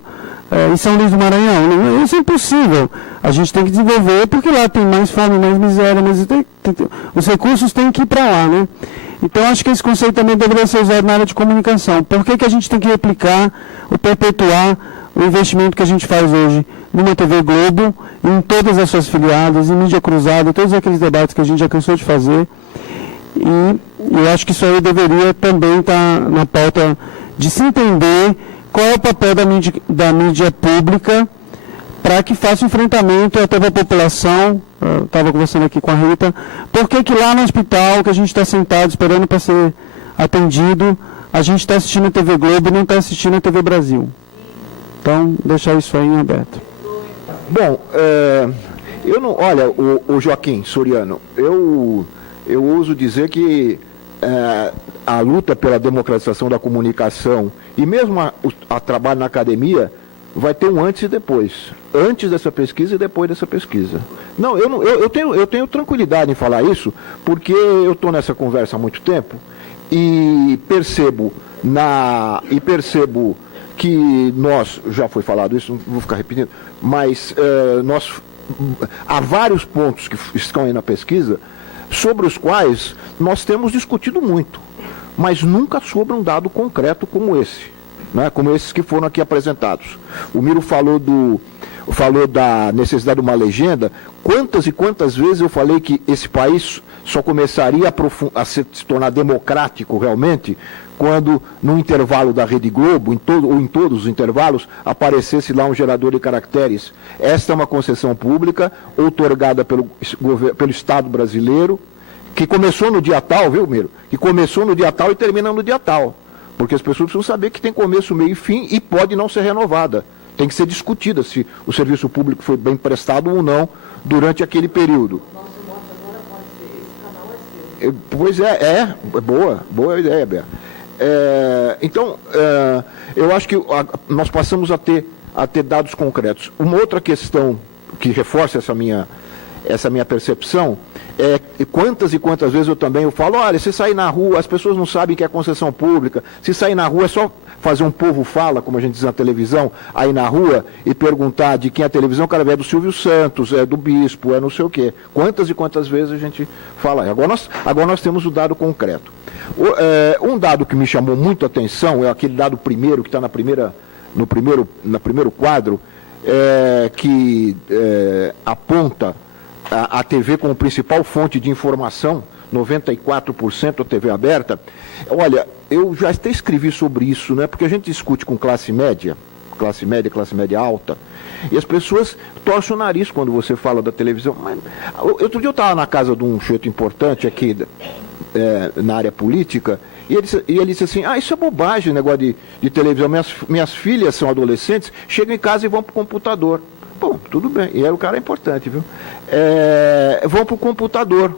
e São Luís do Maranhão. Isso é impossível. A gente tem que desenvolver porque lá tem mais fome, mais miséria, mas os recursos têm que ir para lá, né? Então, acho que esse conceito também deveria ser usado na área de comunicação. Por que a gente tem que replicar ou perpetuar o investimento que a gente faz hoje numa TV Globo, em todas as suas filiadas, em mídia cruzada, todos aqueles debates que a gente já cansou de fazer? E eu acho que isso aí deveria também estar na pauta de se entender qual é o papel da mídia pública para que faça um enfrentamento até da população. Estava conversando aqui com a Rita, por que lá no hospital que a gente está sentado esperando para ser atendido. A gente está assistindo a TV Globo e não está assistindo a TV Brasil. Então, deixar isso aí em aberto. Bom, eu não... Olha, o Joaquim Soriano, eu ouso dizer que a luta pela democratização da comunicação e mesmo a trabalho na academia vai ter um antes e depois. Antes dessa pesquisa e depois dessa pesquisa. Não, eu tenho tranquilidade em falar isso, porque eu estou nessa conversa há muito tempo e percebo que nós, já foi falado isso, não vou ficar repetindo, mas há vários pontos que estão aí na pesquisa sobre os quais nós temos discutido muito, mas nunca sobre um dado concreto como esse, né? Como esses que foram aqui apresentados. O Miro falou da necessidade de uma legenda. Quantas e quantas vezes eu falei que esse país só começaria a se tornar democrático realmente quando, no intervalo da Rede Globo, ou em todos os intervalos, aparecesse lá um gerador de caracteres. Esta é uma concessão pública, outorgada pelo Estado brasileiro, que começou no dia tal, viu, Miro? Que começou no dia tal e termina no dia tal. Porque as pessoas precisam saber que tem começo, meio e fim e pode não ser renovada. Tem que ser discutida se o serviço público foi bem prestado ou não durante aquele período. Pois boa ideia, Bea. Então, eu acho que nós passamos a ter dados concretos. Uma outra questão que reforça essa minha percepção é quantas e quantas vezes eu falo, olha, se sair na rua, as pessoas não sabem que é concessão pública, se sair na rua é só fazer um povo fala, como a gente diz na televisão, aí na rua, e perguntar de quem é a televisão, o cara é do Silvio Santos, é do Bispo, é não sei o quê. Quantas e quantas vezes a gente fala. Agora nós temos o dado concreto. Um dado que me chamou muito a atenção é aquele dado primeiro, que está no primeiro quadro, que aponta a TV como principal fonte de informação, 94% a TV aberta. Olha, eu já até escrevi sobre isso, né? Porque a gente discute com classe média alta, e as pessoas torcem o nariz quando você fala da televisão. Mas, outro dia eu estava na casa de um sujeito importante aqui na área política, e ele disse assim, isso é bobagem, negócio de televisão, minhas filhas são adolescentes, chegam em casa e vão para o computador. Bom, tudo bem, e aí o cara é importante, viu? Vão para o computador.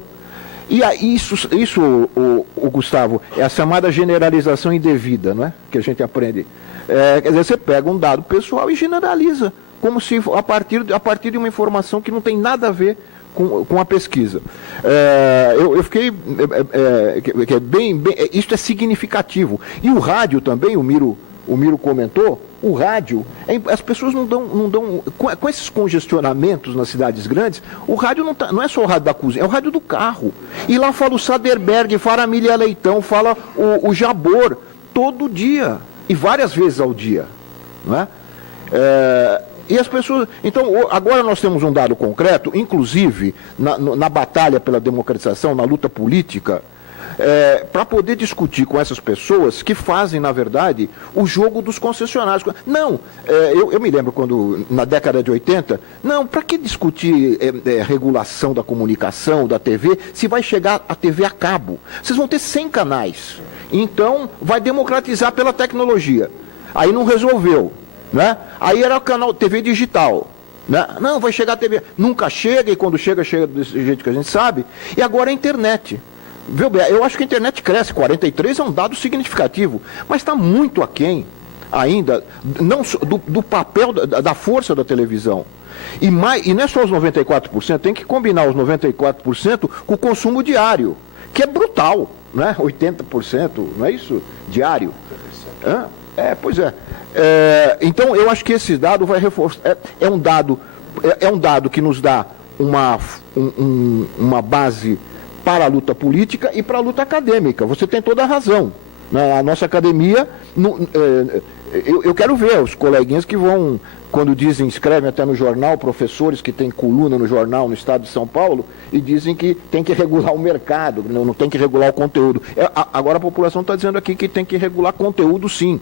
E isso o Gustavo, é a chamada generalização indevida, não é? Que a gente aprende. Quer dizer, você pega um dado pessoal e generaliza, como se a partir de uma informação que não tem nada a ver com a pesquisa. Eu fiquei... isso é significativo. E o rádio também, o Miro comentou, o rádio, as pessoas não dão com esses congestionamentos nas cidades grandes, o rádio não é só o rádio da cozinha, é o rádio do carro. E lá fala o Saderberg, fala a Amélia Leitão, fala o Jabor, todo dia, e várias vezes ao dia. Não é? E as pessoas... Então, agora nós temos um dado concreto, inclusive na batalha pela democratização, na luta política, para poder discutir com essas pessoas que fazem, na verdade, o jogo dos concessionários. Não, eu me lembro quando, na década de 80, para que discutir regulação da comunicação, da TV, se vai chegar a TV a cabo? Vocês vão ter 100 canais. Então, vai democratizar pela tecnologia. Aí não resolveu, né? Aí era o canal TV digital. Né? Não, vai chegar a TV. Nunca chega, e quando chega desse jeito que a gente sabe. E agora a internet. Viu, eu acho que a internet cresce, 43 é um dado significativo, mas está muito aquém ainda do papel, da força da televisão. E não é só os 94%, tem que combinar os 94% com o consumo diário, que é brutal, né? 80%, não é isso? Diário. Pois é. Então, eu acho que esse dado vai reforçar. É um dado que nos dá uma base para a luta política e para a luta acadêmica. Você tem toda a razão. A nossa academia, eu quero ver os coleguinhas que vão, quando escrevem até no jornal, professores que têm coluna no jornal no estado de São Paulo, e dizem que tem que regular o mercado, não tem que regular o conteúdo. Agora a população está dizendo aqui que tem que regular conteúdo, sim.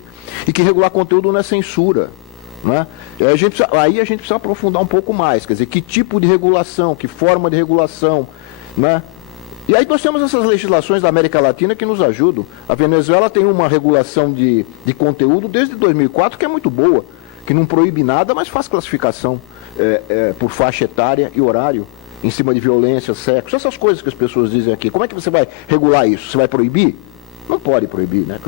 E que regular conteúdo não é censura. Né? Aí a gente precisa aprofundar um pouco mais, quer dizer, que tipo de regulação, que forma de regulação, né? E aí nós temos essas legislações da América Latina que nos ajudam. A Venezuela tem uma regulação de conteúdo desde 2004 que é muito boa, que não proíbe nada, mas faz classificação por faixa etária e horário, em cima de violência, sexo, essas coisas que as pessoas dizem aqui. Como é que você vai regular isso? Você vai proibir? Não pode proibir, né?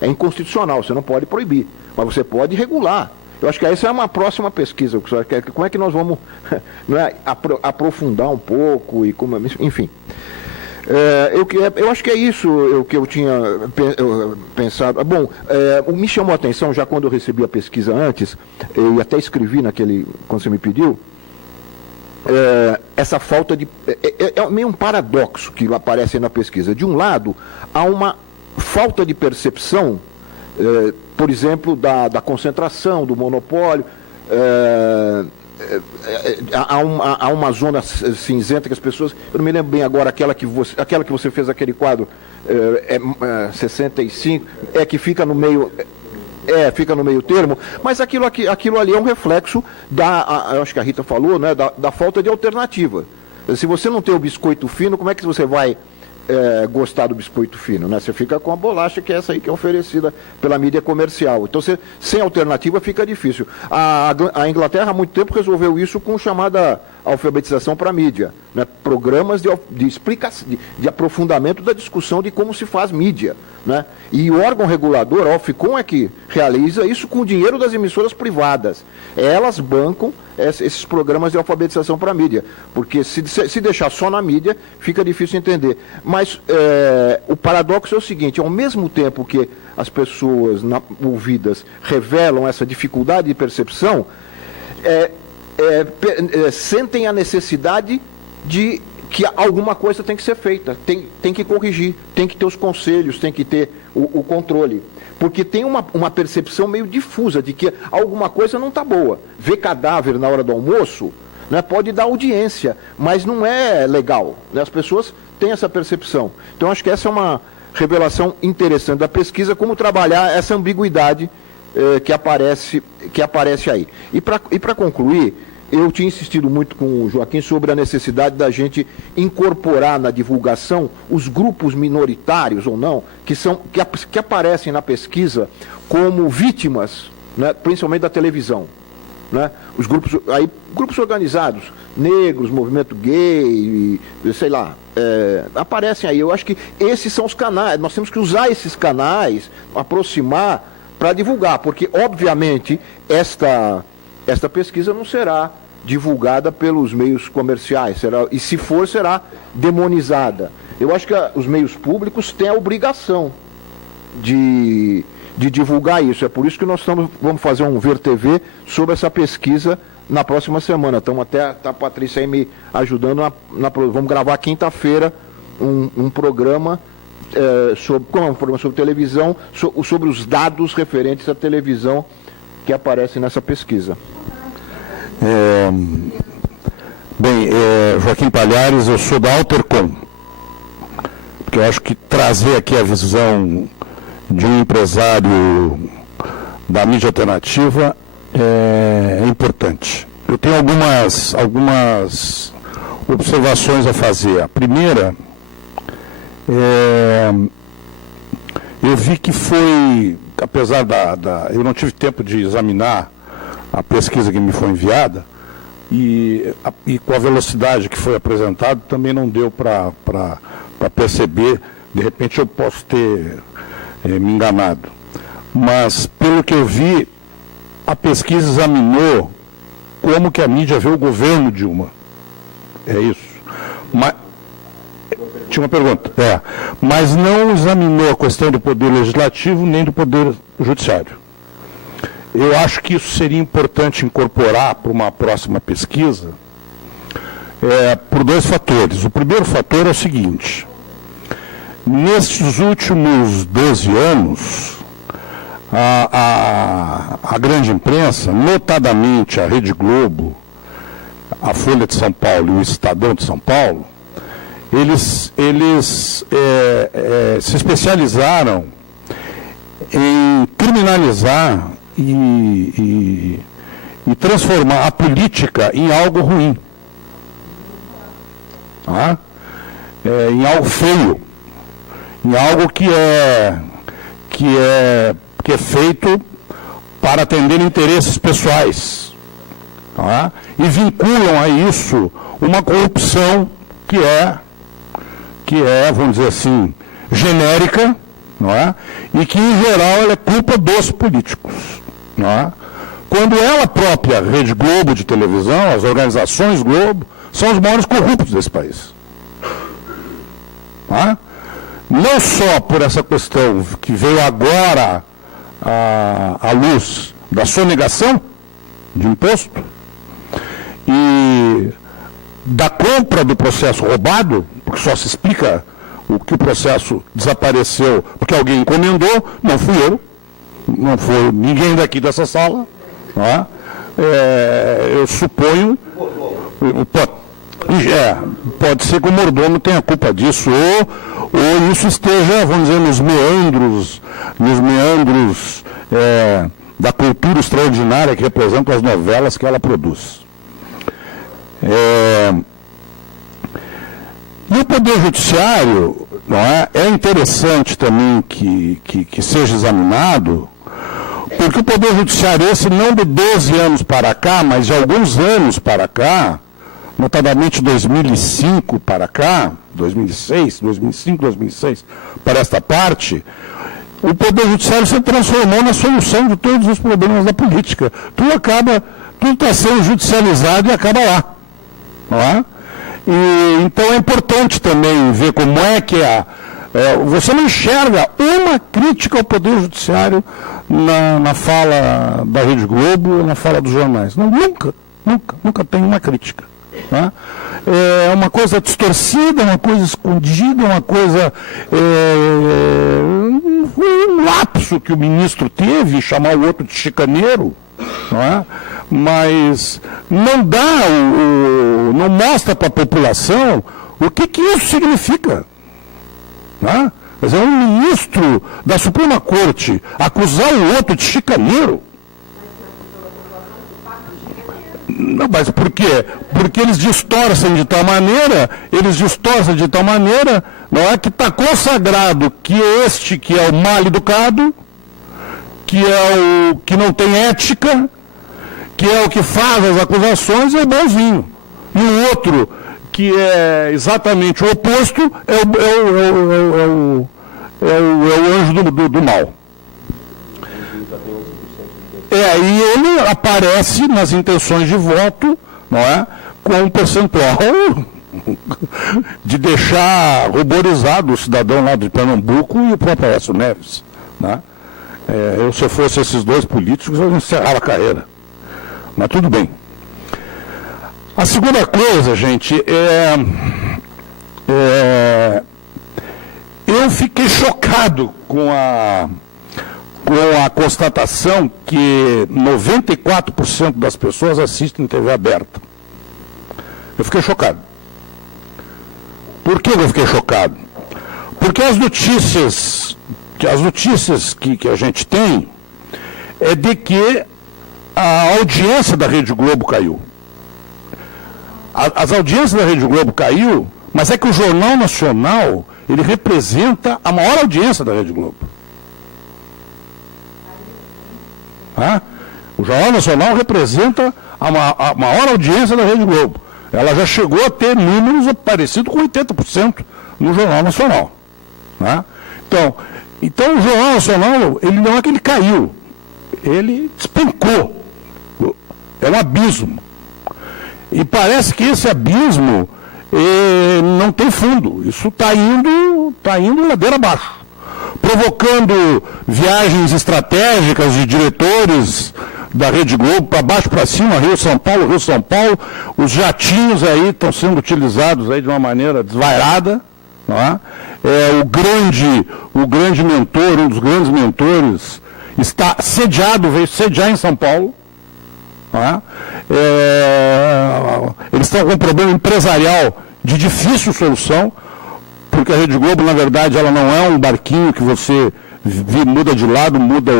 É inconstitucional, você não pode proibir, mas você pode regular. Eu acho que essa é uma próxima pesquisa. Como é que nós vamos aprofundar um pouco, e como, enfim. Eu acho que é isso o que eu tinha pensado. Bom, me chamou a atenção, já quando eu recebi a pesquisa antes, eu até escrevi quando você me pediu, essa falta de... É meio um paradoxo que aparece aí na pesquisa. De um lado, há uma falta de percepção, por exemplo, da concentração, do monopólio. Há uma zona cinzenta que as pessoas... Eu não me lembro bem agora, aquela que você fez aquele quadro, 65, que fica no meio... fica no meio termo, mas aquilo ali é um reflexo eu acho que a Rita falou, né, da falta de alternativa. Se você não tem o biscoito fino, como é que você vai gostar do biscoito fino, né? Você fica com a bolacha, que é essa aí que é oferecida pela mídia comercial. Então, sem alternativa fica difícil. A Inglaterra há muito tempo resolveu isso com chamada alfabetização para a mídia, né? Programas de explicação, de aprofundamento da discussão de como se faz mídia, né? E o órgão regulador, a Ofcom, é que realiza isso com o dinheiro das emissoras privadas. Elas bancam esses programas de alfabetização para a mídia, porque se deixar só na mídia, fica difícil entender. Mas o paradoxo é o seguinte: ao mesmo tempo que as pessoas ouvidas revelam essa dificuldade de percepção, sentem a necessidade de que alguma coisa tem que ser feita, tem que corrigir, tem que ter os conselhos, tem que ter o controle. Porque tem uma percepção meio difusa de que alguma coisa não está boa. Ver cadáver na hora do almoço, né, pode dar audiência, mas não é legal, né? As pessoas têm essa percepção. Então, acho que essa é uma revelação interessante da pesquisa, como trabalhar essa ambiguidade que aparece aí. E para concluir, eu tinha insistido muito com o Joaquim sobre a necessidade da gente incorporar na divulgação os grupos minoritários ou não, que aparecem na pesquisa como vítimas, né, principalmente da televisão. Né? Os grupos organizados, negros, movimento gay, sei lá, aparecem aí. Eu acho que esses são os canais, nós temos que usar esses canais, aproximar para divulgar, porque obviamente esta pesquisa não será divulgada pelos meios comerciais, e se for, será demonizada. Eu acho que os meios públicos têm a obrigação de divulgar isso. É por isso que nós vamos fazer um Ver TV sobre essa pesquisa na próxima semana. Estamos até a Patrícia aí me ajudando. Vamos gravar quinta-feira um programa sobre televisão, sobre os dados referentes à televisão que aparecem nessa pesquisa. Joaquim Palhares, eu sou da Altercom, porque eu acho que trazer aqui a visão de um empresário da mídia alternativa é importante. Eu tenho algumas observações a fazer. A primeira, eu vi que foi, apesar eu não tive tempo de examinar a pesquisa que me foi enviada, e com a velocidade que foi apresentado, também não deu para perceber. De repente eu posso ter me enganado. Mas, pelo que eu vi, a pesquisa examinou como que a mídia vê o governo Dilma. É isso. Tinha uma pergunta. Mas não examinou a questão do poder legislativo nem do poder judiciário. Eu acho que isso seria importante incorporar para uma próxima pesquisa, por dois fatores. O primeiro fator é o seguinte: nesses últimos 12 anos, a grande imprensa, notadamente a Rede Globo, a Folha de São Paulo e o Estadão de São Paulo, eles se especializaram em criminalizar e transformar a política em algo ruim. em algo feio, em algo que é feito para atender interesses pessoais, tá? E vinculam a isso uma corrupção que é, vamos dizer assim, genérica, não é? E que, em geral, ela é culpa dos políticos, não é? Quando ela própria, Rede Globo de televisão, as organizações Globo, são os maiores corruptos desse país. Tá? Não só por essa questão que veio agora à luz da sonegação de imposto e da compra do processo roubado, porque só se explica o que o processo desapareceu porque alguém encomendou, não fui eu, não foi ninguém daqui dessa sala, não é? Eu suponho, pode ser que o mordomo tenha culpa disso, ou isso esteja, vamos dizer, nos meandros da cultura extraordinária que representam as novelas que ela produz. E o Poder Judiciário, não é interessante também que seja examinado, porque o Poder Judiciário, esse não de 12 anos para cá, mas de alguns anos para cá, notadamente 2005 para cá, 2006, 2005, 2006, para esta parte, o Poder Judiciário se transformou na solução de todos os problemas da política. Tudo está sendo judicializado e acaba lá. Não é? E, então é importante também ver como é que você não enxerga uma crítica ao Poder Judiciário na fala da Rede Globo ou na fala dos jornais. Não, nunca tem uma crítica. Tá? É uma coisa distorcida, uma coisa escondida, uma coisa... um lapso que o ministro teve, chamar o outro de chicaneiro, não é? Mas não não mostra para a população o que isso significa. Né? Mas é um ministro da Suprema Corte acusar o outro de chicaneiro. Não, mas por quê? Porque eles distorcem de tal maneira, não é, que está consagrado que este que é o mal educado, que é o que não tem ética, que é o que faz as acusações, é bonzinho. E o outro, que é exatamente o oposto, é o anjo do mal. Aí ele aparece nas intenções de voto, não é? Com um percentual de deixar ruborizado o cidadão lá de Pernambuco e o próprio Aécio Neves. Né? Se eu fosse esses dois políticos, eu encerrava a carreira. Mas tudo bem. A segunda coisa, gente, eu fiquei chocado com a constatação que 94% das pessoas assistem TV aberta. Eu fiquei chocado. Por que eu fiquei chocado? Porque as notícias que a gente tem é de que a audiência da Rede Globo caiu. As audiências da Rede Globo caiu, mas é que o Jornal Nacional, ele representa a maior audiência da Rede Globo. O Jornal Nacional representa a maior audiência da Rede Globo. Ela já chegou a ter números parecidos com 80% no Jornal Nacional. Então o Jornal Nacional, ele não é que ele caiu, ele despencou. É um abismo. E parece que esse abismo não tem fundo. Isso está indo ladeira abaixo, provocando viagens estratégicas de diretores da Rede Globo para baixo, para cima, Rio-São Paulo, os jatinhos aí estão sendo utilizados aí de uma maneira desvairada, não é? O grande mentor, um dos grandes mentores, está veio sediar em São Paulo, não é? Eles estão com um problema empresarial de difícil solução, porque a Rede Globo, na verdade, ela não é um barquinho que você muda de lado, muda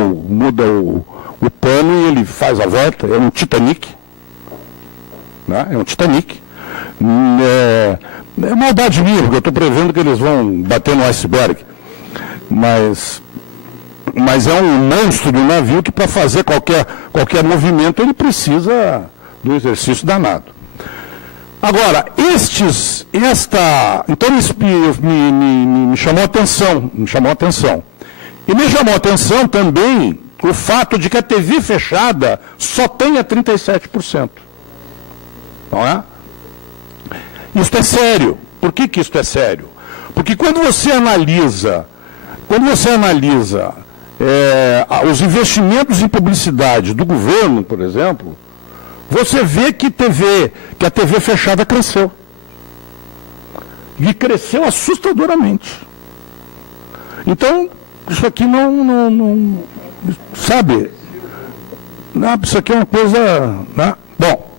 o pano e ele faz a volta. É um Titanic. Né? É um Titanic. É maldade minha, porque eu estou prevendo que eles vão bater no iceberg. Mas é um monstro de um navio que, para fazer qualquer movimento, ele precisa do exercício danado. Agora, então isso me chamou a atenção. E me chamou a atenção também o fato de que a TV fechada só tenha 37%. Não é? Isto é sério. Por que isto é sério? Porque quando você analisa os investimentos em publicidade do governo, por exemplo, você vê que a TV fechada cresceu. E cresceu assustadoramente. Então, isso aqui sabe, isso aqui é uma coisa, né? Bom,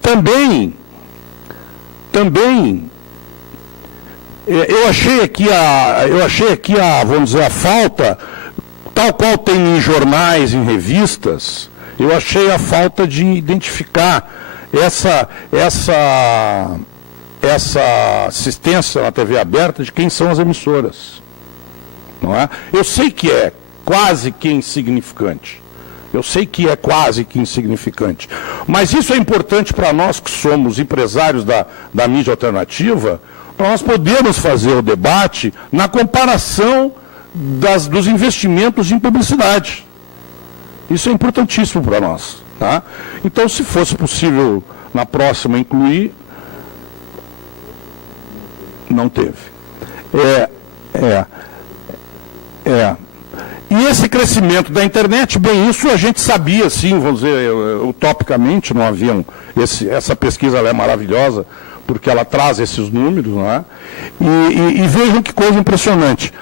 também eu achei aqui vamos dizer, a falta, tal qual tem em jornais, em revistas, eu achei a falta de identificar essa assistência na TV aberta de quem são as emissoras. Não é? Eu sei que é quase que insignificante. Mas isso é importante para nós que somos empresários da mídia alternativa, para nós podermos fazer o debate na comparação dos investimentos em publicidade. Isso é importantíssimo para nós. Tá? Então, se fosse possível, na próxima, incluir, não teve. E esse crescimento da internet, bem, isso a gente sabia, sim, vamos dizer, utopicamente, não havia essa pesquisa ela é maravilhosa, porque ela traz esses números, não é? E vejam que coisa impressionante.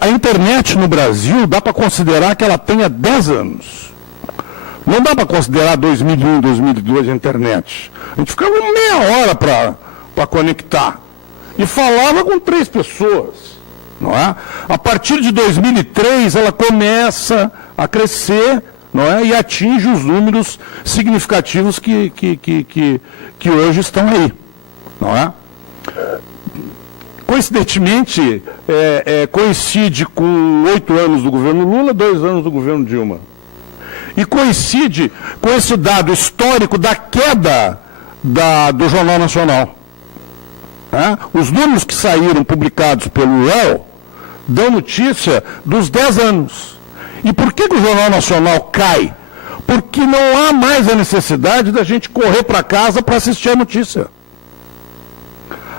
A internet no Brasil, dá para considerar que ela tenha 10 anos. Não dá para considerar 2001, 2002 a internet. A gente ficava meia hora para conectar. E falava com 3 pessoas. Não é? A partir de 2003, ela começa a crescer, não é? E atinge os números significativos que hoje estão aí. Não é? Coincidentemente, coincide com 8 anos do governo Lula, 2 anos do governo Dilma. E coincide com esse dado histórico da queda do Jornal Nacional. Os números que saíram publicados pelo UOL dão notícia dos 10 anos. E por que o Jornal Nacional cai? Porque não há mais a necessidade da gente correr para casa para assistir a notícia.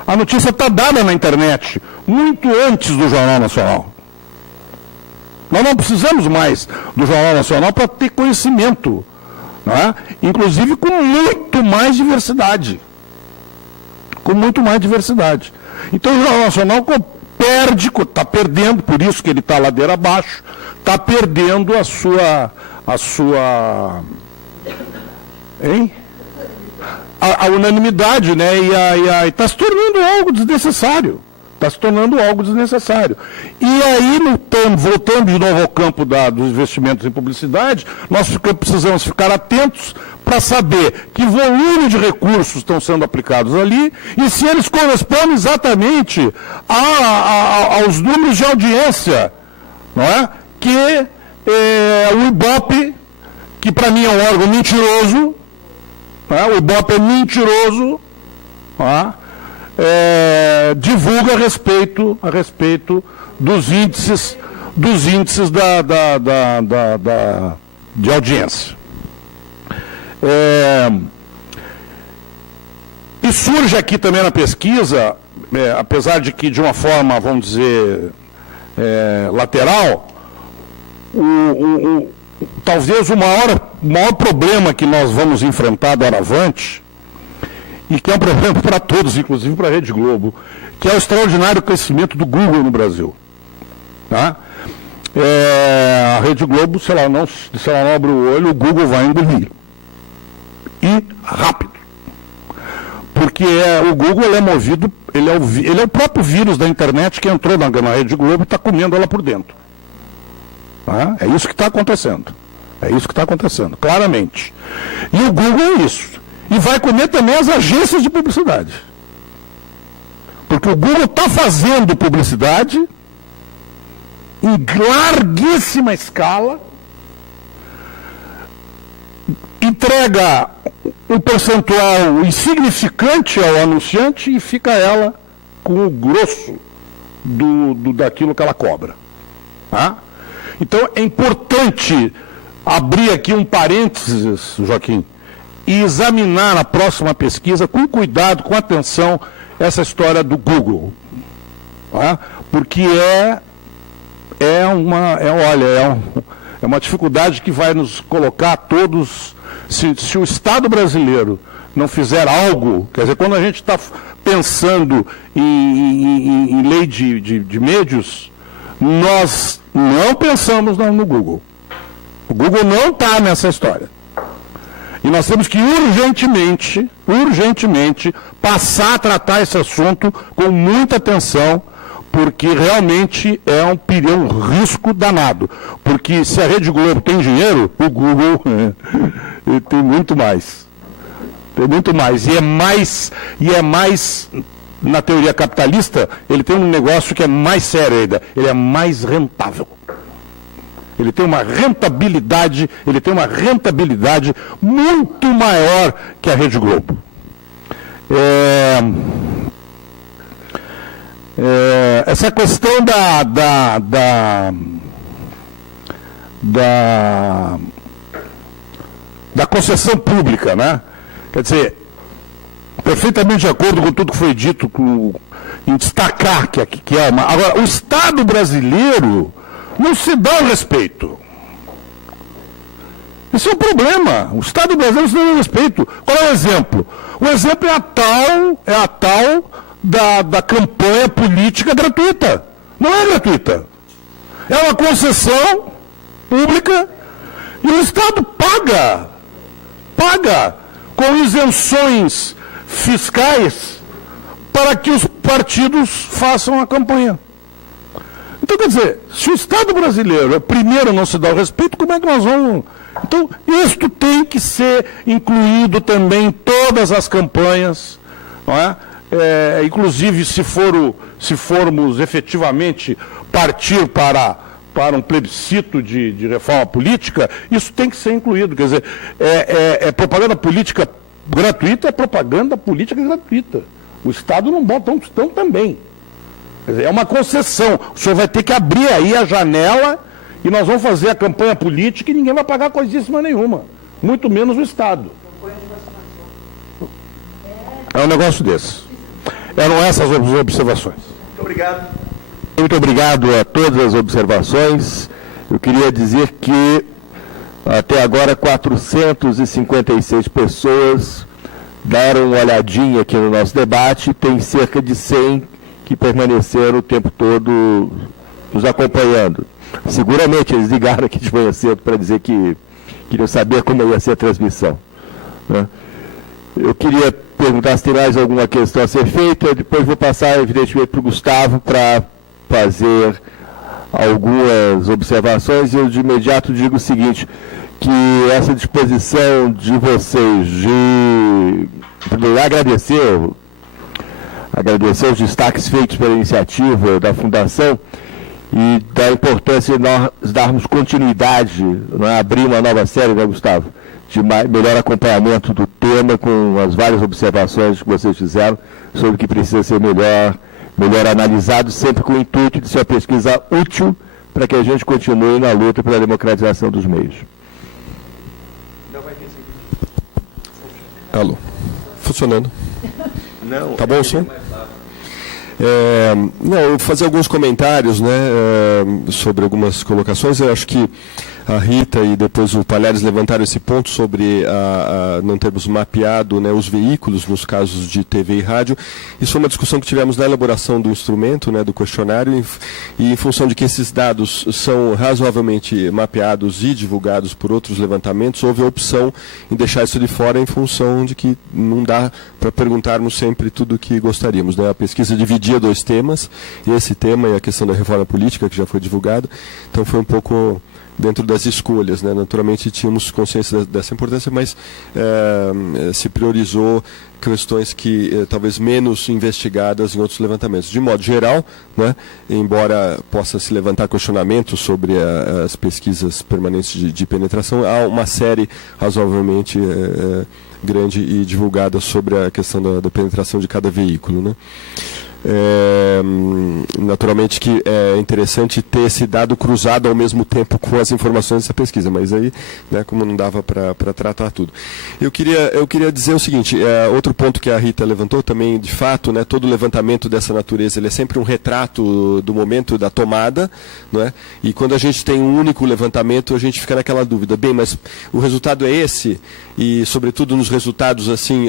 A notícia está dada na internet, muito antes do Jornal Nacional. Nós não precisamos mais do Jornal Nacional para ter conhecimento, não é? Inclusive com muito mais diversidade. Então o Jornal Nacional está perdendo, por isso que ele está ladeira abaixo, está perdendo a sua a unanimidade, né? E está se tornando algo desnecessário. E aí, voltando de novo ao campo dos investimentos em publicidade, nós precisamos ficar atentos para saber que volume de recursos estão sendo aplicados ali e se eles correspondem exatamente aos números de audiência, não é? Que o Ibope, que para mim é um órgão mentiroso, o Ibope é mentiroso, divulga a respeito dos índices de audiência. E surge aqui também na pesquisa, apesar de que de uma forma, vamos dizer, lateral, talvez o maior problema que nós vamos enfrentar doravante, e que é um problema para todos, inclusive para a Rede Globo, que é o extraordinário crescimento do Google no Brasil. Tá? A Rede Globo, se ela não abre o olho, o Google vai engolir. E rápido. Porque o Google é movido, ele é o próprio vírus da internet que entrou na Rede Globo e está comendo ela por dentro. Tá? É isso que está acontecendo. Claramente. E o Google é isso. E vai comer também as agências de publicidade. Porque o Google está fazendo publicidade em larguíssima escala, entrega um percentual insignificante ao anunciante e fica ela com o grosso daquilo que ela cobra. Tá? Então é importante abrir aqui um parênteses, Joaquim, e examinar na próxima pesquisa, com cuidado, com atenção, essa história do Google. Tá? Porque é uma dificuldade que vai nos colocar todos. Se o Estado brasileiro não fizer algo, quer dizer, quando a gente está pensando em lei de médios, nós não pensamos no Google. O Google não está nessa história. E nós temos que urgentemente, passar a tratar esse assunto com muita atenção, porque realmente é um risco danado. Porque se a Rede Globo tem dinheiro, o Google tem muito mais. Tem muito mais. E é mais, na teoria capitalista, ele tem um negócio que é mais sério ainda. Ele é mais rentável. Ele tem uma rentabilidade muito maior que a Rede Globo. Essa questão da concessão pública, né? Quer dizer, perfeitamente de acordo com tudo que foi dito, em destacar que é uma... Agora, o Estado brasileiro não se dá o respeito. Esse é um problema. O Estado brasileiro não se dá o respeito. Qual é o exemplo? O exemplo é a tal da campanha política gratuita. Não é gratuita. É uma concessão pública e o Estado paga com isenções fiscais para que os partidos façam a campanha. Então, quer dizer, se o Estado brasileiro primeiro não se dá o respeito, como é que nós vamos... Então, isto tem que ser incluído também em todas as campanhas, não é? Inclusive, se formos efetivamente partir para um plebiscito de reforma política, isso tem que ser incluído. Quer dizer, propaganda política gratuita é propaganda política gratuita. O Estado não bota um tostão também. Quer dizer, é uma concessão. O senhor vai ter que abrir aí a janela e nós vamos fazer a campanha política e ninguém vai pagar coisíssima nenhuma. Muito menos o Estado. É um negócio desse. Eram essas as observações. Muito obrigado. Muito obrigado a todas as observações. Eu queria dizer que até agora 456 pessoas deram uma olhadinha aqui no nosso debate. Tem cerca de 100 que permaneceram o tempo todo nos acompanhando. Seguramente eles ligaram aqui de manhã cedo para dizer que queriam saber como ia ser a transmissão, né? Eu queria perguntar se tem mais alguma questão a ser feita, depois vou passar, evidentemente, para o Gustavo para fazer algumas observações. Eu, de imediato, digo o seguinte, que essa disposição de vocês de agradecer os destaques feitos pela iniciativa da Fundação e da importância de nós darmos continuidade, não é? Abrir uma nova série, né, Gustavo? De melhor acompanhamento do tema, com as várias observações que vocês fizeram sobre o que precisa ser melhor analisado, sempre com o intuito de ser uma pesquisa útil para que a gente continue na luta pela democratização dos meios. Alô? Funcionando. Não. Tá bom o som? Eu vou fazer alguns comentários, né, sobre algumas colocações. Eu acho que a Rita e depois o Palhares levantaram esse ponto sobre não termos mapeado, né, os veículos nos casos de TV e rádio. Isso foi uma discussão que tivemos na elaboração do instrumento, né, do questionário, e em função de que esses dados são razoavelmente mapeados e divulgados por outros levantamentos, houve a opção em deixar isso de fora em função de que não dá para perguntarmos sempre tudo o que gostaríamos, né? A pesquisa dividia 2 temas, esse tema e a questão da reforma política, que já foi divulgado, então foi um pouco dentro das escolhas, né? Naturalmente tínhamos consciência dessa importância, mas se priorizou questões que talvez menos investigadas em outros levantamentos. De modo geral, né, embora possa se levantar questionamentos sobre as pesquisas permanentes de penetração, há uma série razoavelmente grande e divulgada sobre a questão da penetração de cada veículo, né? Naturalmente que é interessante ter esse dado cruzado ao mesmo tempo com as informações dessa pesquisa, mas aí, né, como não dava para tratar tudo. Eu queria dizer o seguinte, outro ponto que a Rita levantou também, de fato, né, todo levantamento dessa natureza ele é sempre um retrato do momento da tomada, não é? E quando a gente tem um único levantamento, a gente fica naquela dúvida, bem, mas o resultado é esse? E, sobretudo, nos resultados assim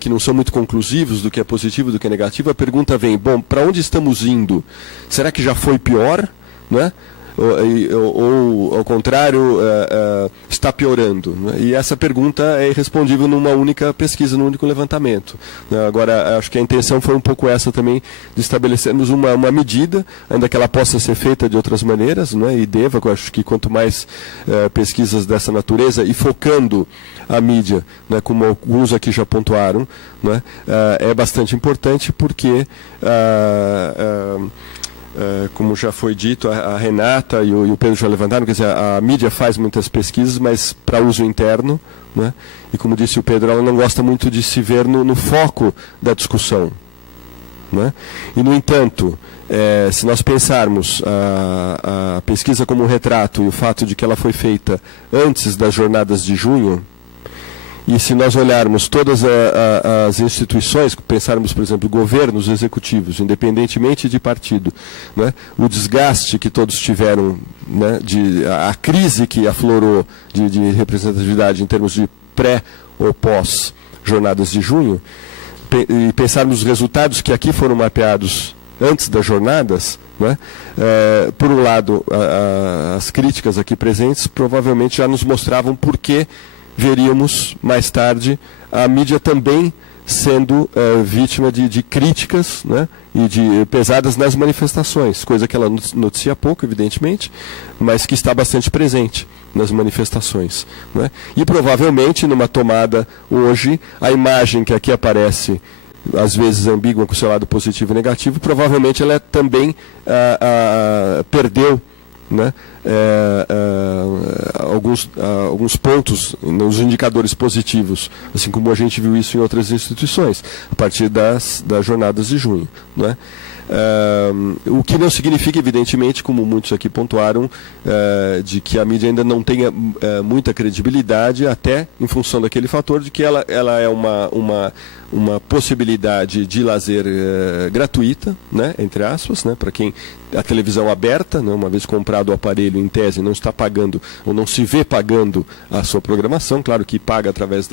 que não são muito conclusivos do que é positivo, do que é negativo, a pergunta vem, bom, para onde estamos indo? Será que já foi pior? Né? Ou ao contrário, está piorando? Né? E essa pergunta é irrespondível numa única pesquisa, num único levantamento. Né? Agora, acho que a intenção foi um pouco essa também, de estabelecermos uma medida, ainda que ela possa ser feita de outras maneiras, né? E deva, eu acho que quanto mais pesquisas dessa natureza, e focando a mídia, né, como alguns aqui já pontuaram, né, é bastante importante porque, como já foi dito, a Renata e o Pedro já levantaram, quer dizer, a mídia faz muitas pesquisas, mas para uso interno, né, e como disse o Pedro, ela não gosta muito de se ver no foco da discussão. Né? E, no entanto, se nós pensarmos a pesquisa como um retrato e o fato de que ela foi feita antes das jornadas de junho, e se nós olharmos todas as instituições, pensarmos, por exemplo, governos executivos, independentemente de partido, né, o desgaste que todos tiveram, né, a crise que aflorou de representatividade em termos de pré ou pós jornadas de junho, e pensarmos os resultados que aqui foram mapeados antes das jornadas, né, por um lado, as críticas aqui presentes provavelmente já nos mostravam por que veríamos mais tarde a mídia também sendo vítima de críticas, né, e pesadas nas manifestações, coisa que ela noticia pouco, evidentemente, mas que está bastante presente nas manifestações. Né? E provavelmente numa tomada hoje, a imagem que aqui aparece, às vezes ambígua com seu lado positivo e negativo, provavelmente ela também perdeu, né, alguns pontos nos indicadores positivos, assim como a gente viu isso em outras instituições, a partir das jornadas de junho. Né? O que não significa, evidentemente, como muitos aqui pontuaram, de que a mídia ainda não tenha muita credibilidade, até em função daquele fator de que ela é uma possibilidade de lazer gratuita, né, entre aspas, né, para quem a televisão aberta, né, uma vez comprado o aparelho, em tese, não está pagando ou não se vê pagando a sua programação, claro que paga através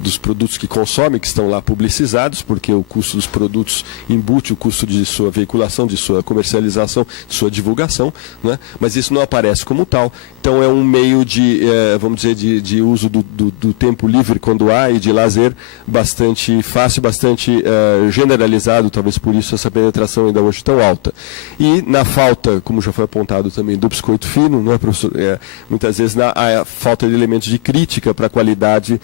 dos produtos que consome, que estão lá publicizados, porque o custo dos produtos embute o custo de sua veiculação, de sua comercialização, de sua divulgação, né, mas isso não aparece como tal. Então é um meio de, vamos dizer, de uso do tempo livre quando há, e de lazer bastante fácil, bastante generalizado, talvez por isso essa penetração ainda hoje tão alta. E na falta, como já foi apontado também, do biscoito fino, não é, professor? Muitas vezes há falta de elementos de crítica para a qualidade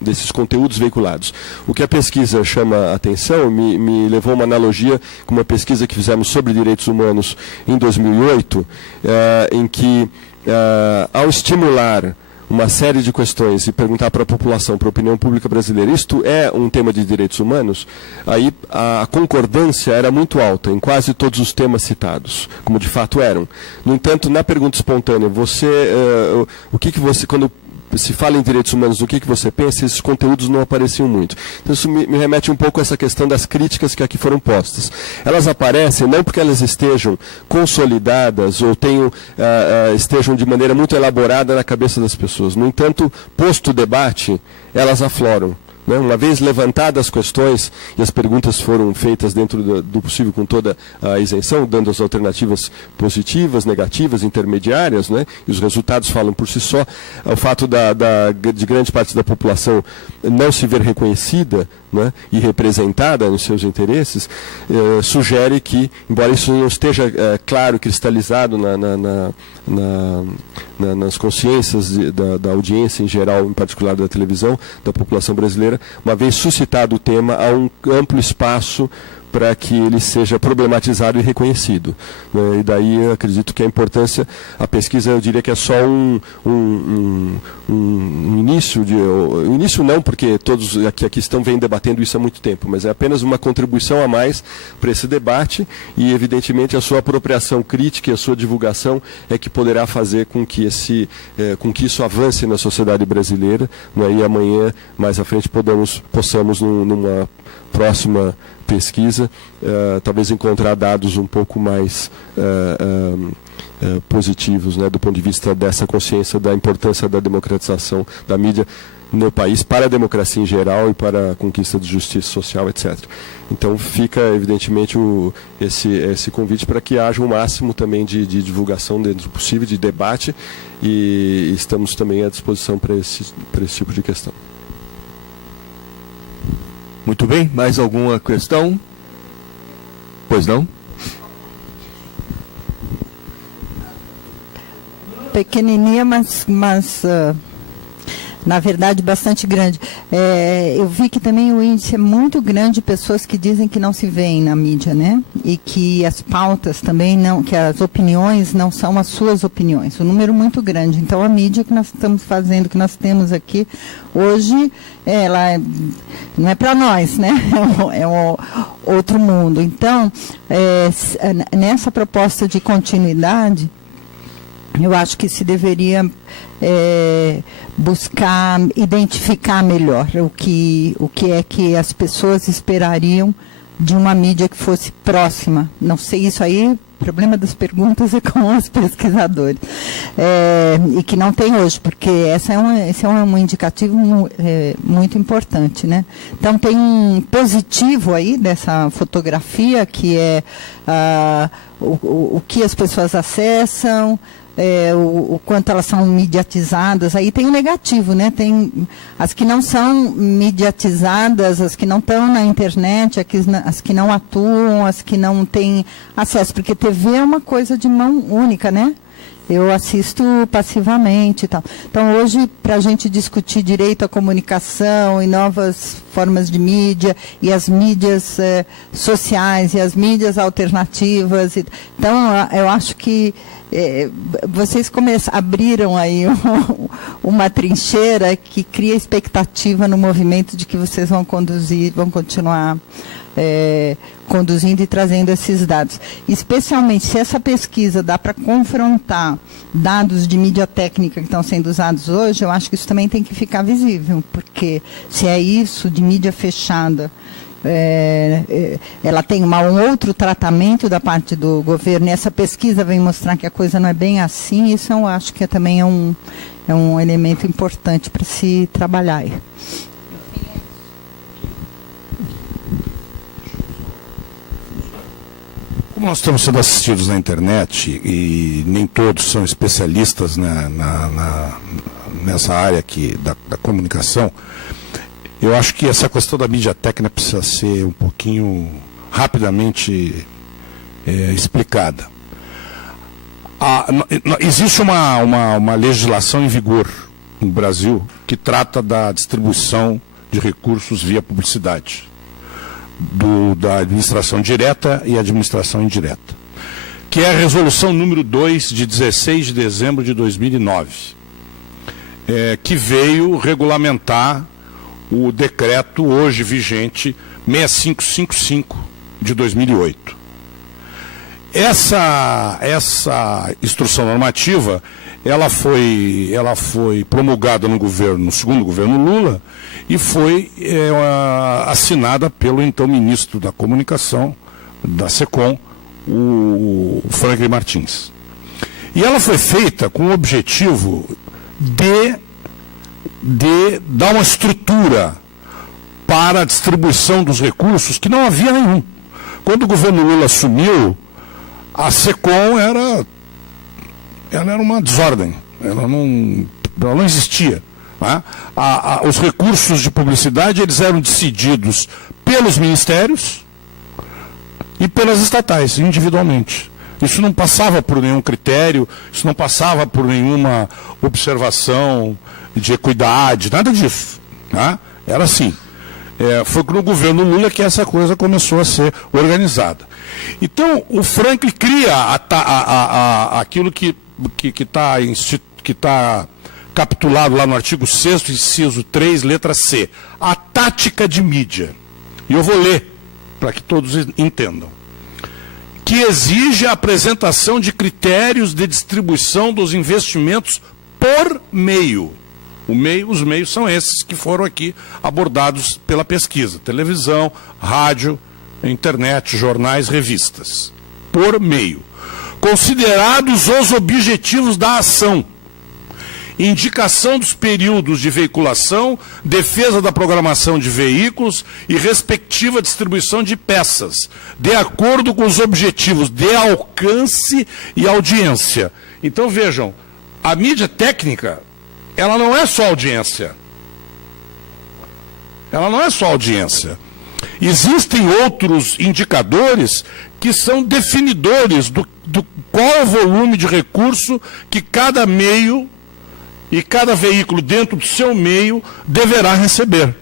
desses conteúdos veiculados. O que a pesquisa chama a atenção, me levou a uma analogia com uma pesquisa que fizemos sobre direitos humanos em 2008, em que, ao estimular uma série de questões e perguntar para a população, para a opinião pública brasileira, isto é um tema de direitos humanos, aí a concordância era muito alta em quase todos os temas citados, como de fato eram. No entanto, na pergunta espontânea, o que você, quando se fala em direitos humanos, o que você pensa, esses conteúdos não apareciam muito. Então isso me remete um pouco a essa questão das críticas que aqui foram postas. Elas aparecem não porque elas estejam consolidadas ou estejam de maneira muito elaborada na cabeça das pessoas. No entanto, posto o debate, elas afloram. Né? Uma vez levantadas as questões e as perguntas foram feitas dentro do possível com toda a isenção, dando as alternativas positivas, negativas, intermediárias, né? E os resultados falam por si só, o fato de grande parte da população não se ver reconhecida, né, e representada nos seus interesses, sugere que, embora isso não esteja claro, cristalizado nas consciências da audiência em geral, em particular da televisão, da população brasileira, uma vez suscitado o tema, há um amplo espaço para que ele seja problematizado e reconhecido, né? E daí eu acredito que a importância, a pesquisa, eu diria que é só um início, início não, porque todos aqui estão vem debatendo isso há muito tempo, mas é apenas uma contribuição a mais para esse debate e, evidentemente, a sua apropriação crítica e a sua divulgação é que poderá fazer com que isso avance na sociedade brasileira, né? E amanhã, mais à frente, possamos numa próxima pesquisa, talvez encontrar dados um pouco mais positivos, né, do ponto de vista dessa consciência da importância da democratização da mídia no país para a democracia em geral e para a conquista de justiça social, etc. Então fica, evidentemente, esse convite para que haja um máximo também de divulgação dentro do possível, de debate, e estamos também à disposição para esse tipo de questão. Muito bem, mais alguma questão? Pois não? Pequenininha, mas na verdade bastante grande. Eu vi que também o índice é muito grande de pessoas que dizem que não se veem na mídia, né? E que as pautas também não, que as opiniões não são as suas opiniões. Um número muito grande. Então a mídia que nós estamos fazendo, que nós temos aqui hoje, ela não é para nós, né? É um outro mundo. Então, nessa proposta de continuidade, eu acho que se deveria buscar identificar melhor o que é que as pessoas esperariam de uma mídia que fosse próxima. Não sei, isso aí, o problema das perguntas é com os pesquisadores. E que não tem hoje, porque esse é um indicativo muito importante, né? Então, tem um positivo aí dessa fotografia, que é o que as pessoas acessam, o quanto elas são mediatizadas. Aí tem o negativo, né? Tem as que não são mediatizadas, as que não estão na internet, as que não atuam, as que não têm acesso, porque TV é uma coisa de mão única, né? Eu assisto passivamente e tal. Então, hoje, para a gente discutir direito à comunicação e novas formas de mídia, e as mídias sociais, e as mídias alternativas. Então, eu acho que vocês abriram aí uma trincheira que cria expectativa no movimento de que vocês vão continuar conduzindo e trazendo esses dados. Especialmente se essa pesquisa dá para confrontar dados de mídia técnica que estão sendo usados hoje, eu acho que isso também tem que ficar visível, porque se é isso de mídia fechada, ela tem um outro tratamento da parte do governo, e essa pesquisa vem mostrar que a coisa não é bem assim. Isso eu acho que também é um elemento importante para se trabalhar. Como nós estamos sendo assistidos na internet, e nem todos são especialistas nessa área aqui da comunicação, eu acho que essa questão da mídia técnica precisa ser um pouquinho rapidamente explicada. Existe uma legislação em vigor no Brasil que trata da distribuição de recursos via publicidade, da administração direta e administração indireta, que é a resolução número 2 de 16 de dezembro de 2009, que veio regulamentar o decreto hoje vigente 6555 de 2008. Essa instrução normativa, ela foi promulgada no segundo governo Lula e foi assinada pelo então ministro da Comunicação da SECOM, o Franklin Martins. E ela foi feita com o objetivo de dar uma estrutura para a distribuição dos recursos que não havia nenhum. Quando o governo Lula assumiu, a SECOM era uma desordem, ela não existia. Né? Os recursos de publicidade eles eram decididos pelos ministérios e pelas estatais, individualmente. Isso não passava por nenhum critério, isso não passava por nenhuma observação de equidade, nada disso. Né? Era assim. Foi no governo Lula que essa coisa começou a ser organizada. Então, o Franklin cria aquilo que está capitulado lá no artigo 6º, inciso 3, letra C, a tática de mídia. E eu vou ler, para que todos entendam. Que exige a apresentação de critérios de distribuição dos investimentos por meio. Os meios são esses que foram aqui abordados pela pesquisa. Televisão, rádio, internet, jornais, revistas. Por meio. Considerados os objetivos da ação. Indicação dos períodos de veiculação, defesa da programação de veículos e respectiva distribuição de peças, de acordo com os objetivos de alcance e audiência. Então vejam, a mídia técnica, ela não é só audiência. Ela não é só audiência. Existem outros indicadores que são definidores do qual é o volume de recurso que cada meio e cada veículo dentro do seu meio deverá receber.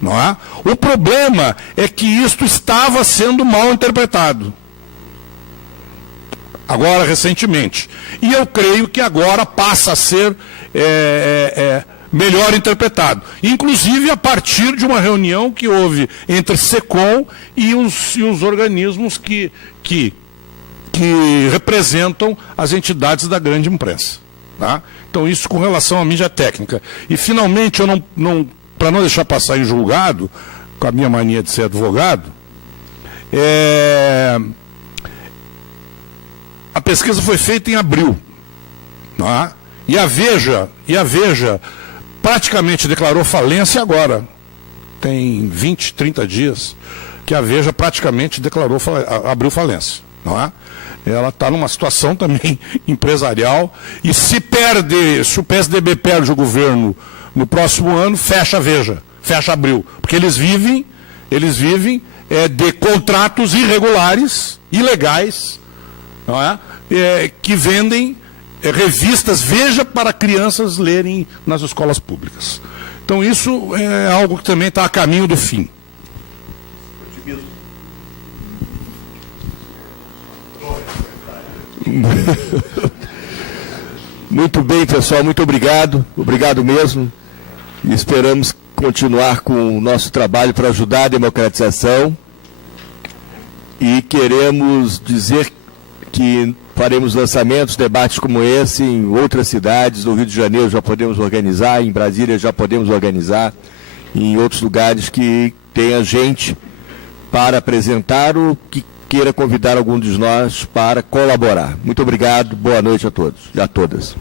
Não é? O problema é que isto estava sendo mal interpretado. Agora, recentemente. E eu creio que agora passa a ser melhor interpretado. Inclusive a partir de uma reunião que houve entre SECOM e os organismos que representam as entidades da grande imprensa. Tá? Então, isso com relação à mídia técnica. E, finalmente, para não deixar passar em julgado, com a minha mania de ser advogado, a pesquisa foi feita em abril. Tá? E a Veja praticamente declarou falência agora. Tem 20, 30 dias que a Veja praticamente abriu falência. Não é? Ela está numa situação também empresarial e se o PSDB perde o governo no próximo ano, fecha a Veja, fecha Abril, porque eles vivem de contratos irregulares, ilegais, não é? Que vendem revistas Veja para crianças lerem nas escolas públicas. Então isso é algo que também está a caminho do fim. Muito bem, pessoal, muito obrigado. Obrigado mesmo. E esperamos continuar com o nosso trabalho para ajudar a democratização. E queremos dizer que faremos lançamentos, debates como esse em outras cidades. No Rio de Janeiro já podemos organizar, em Brasília já podemos organizar, em outros lugares que tenha gente para apresentar o que queira convidar algum de nós para colaborar. Muito obrigado, boa noite a todos e a todas.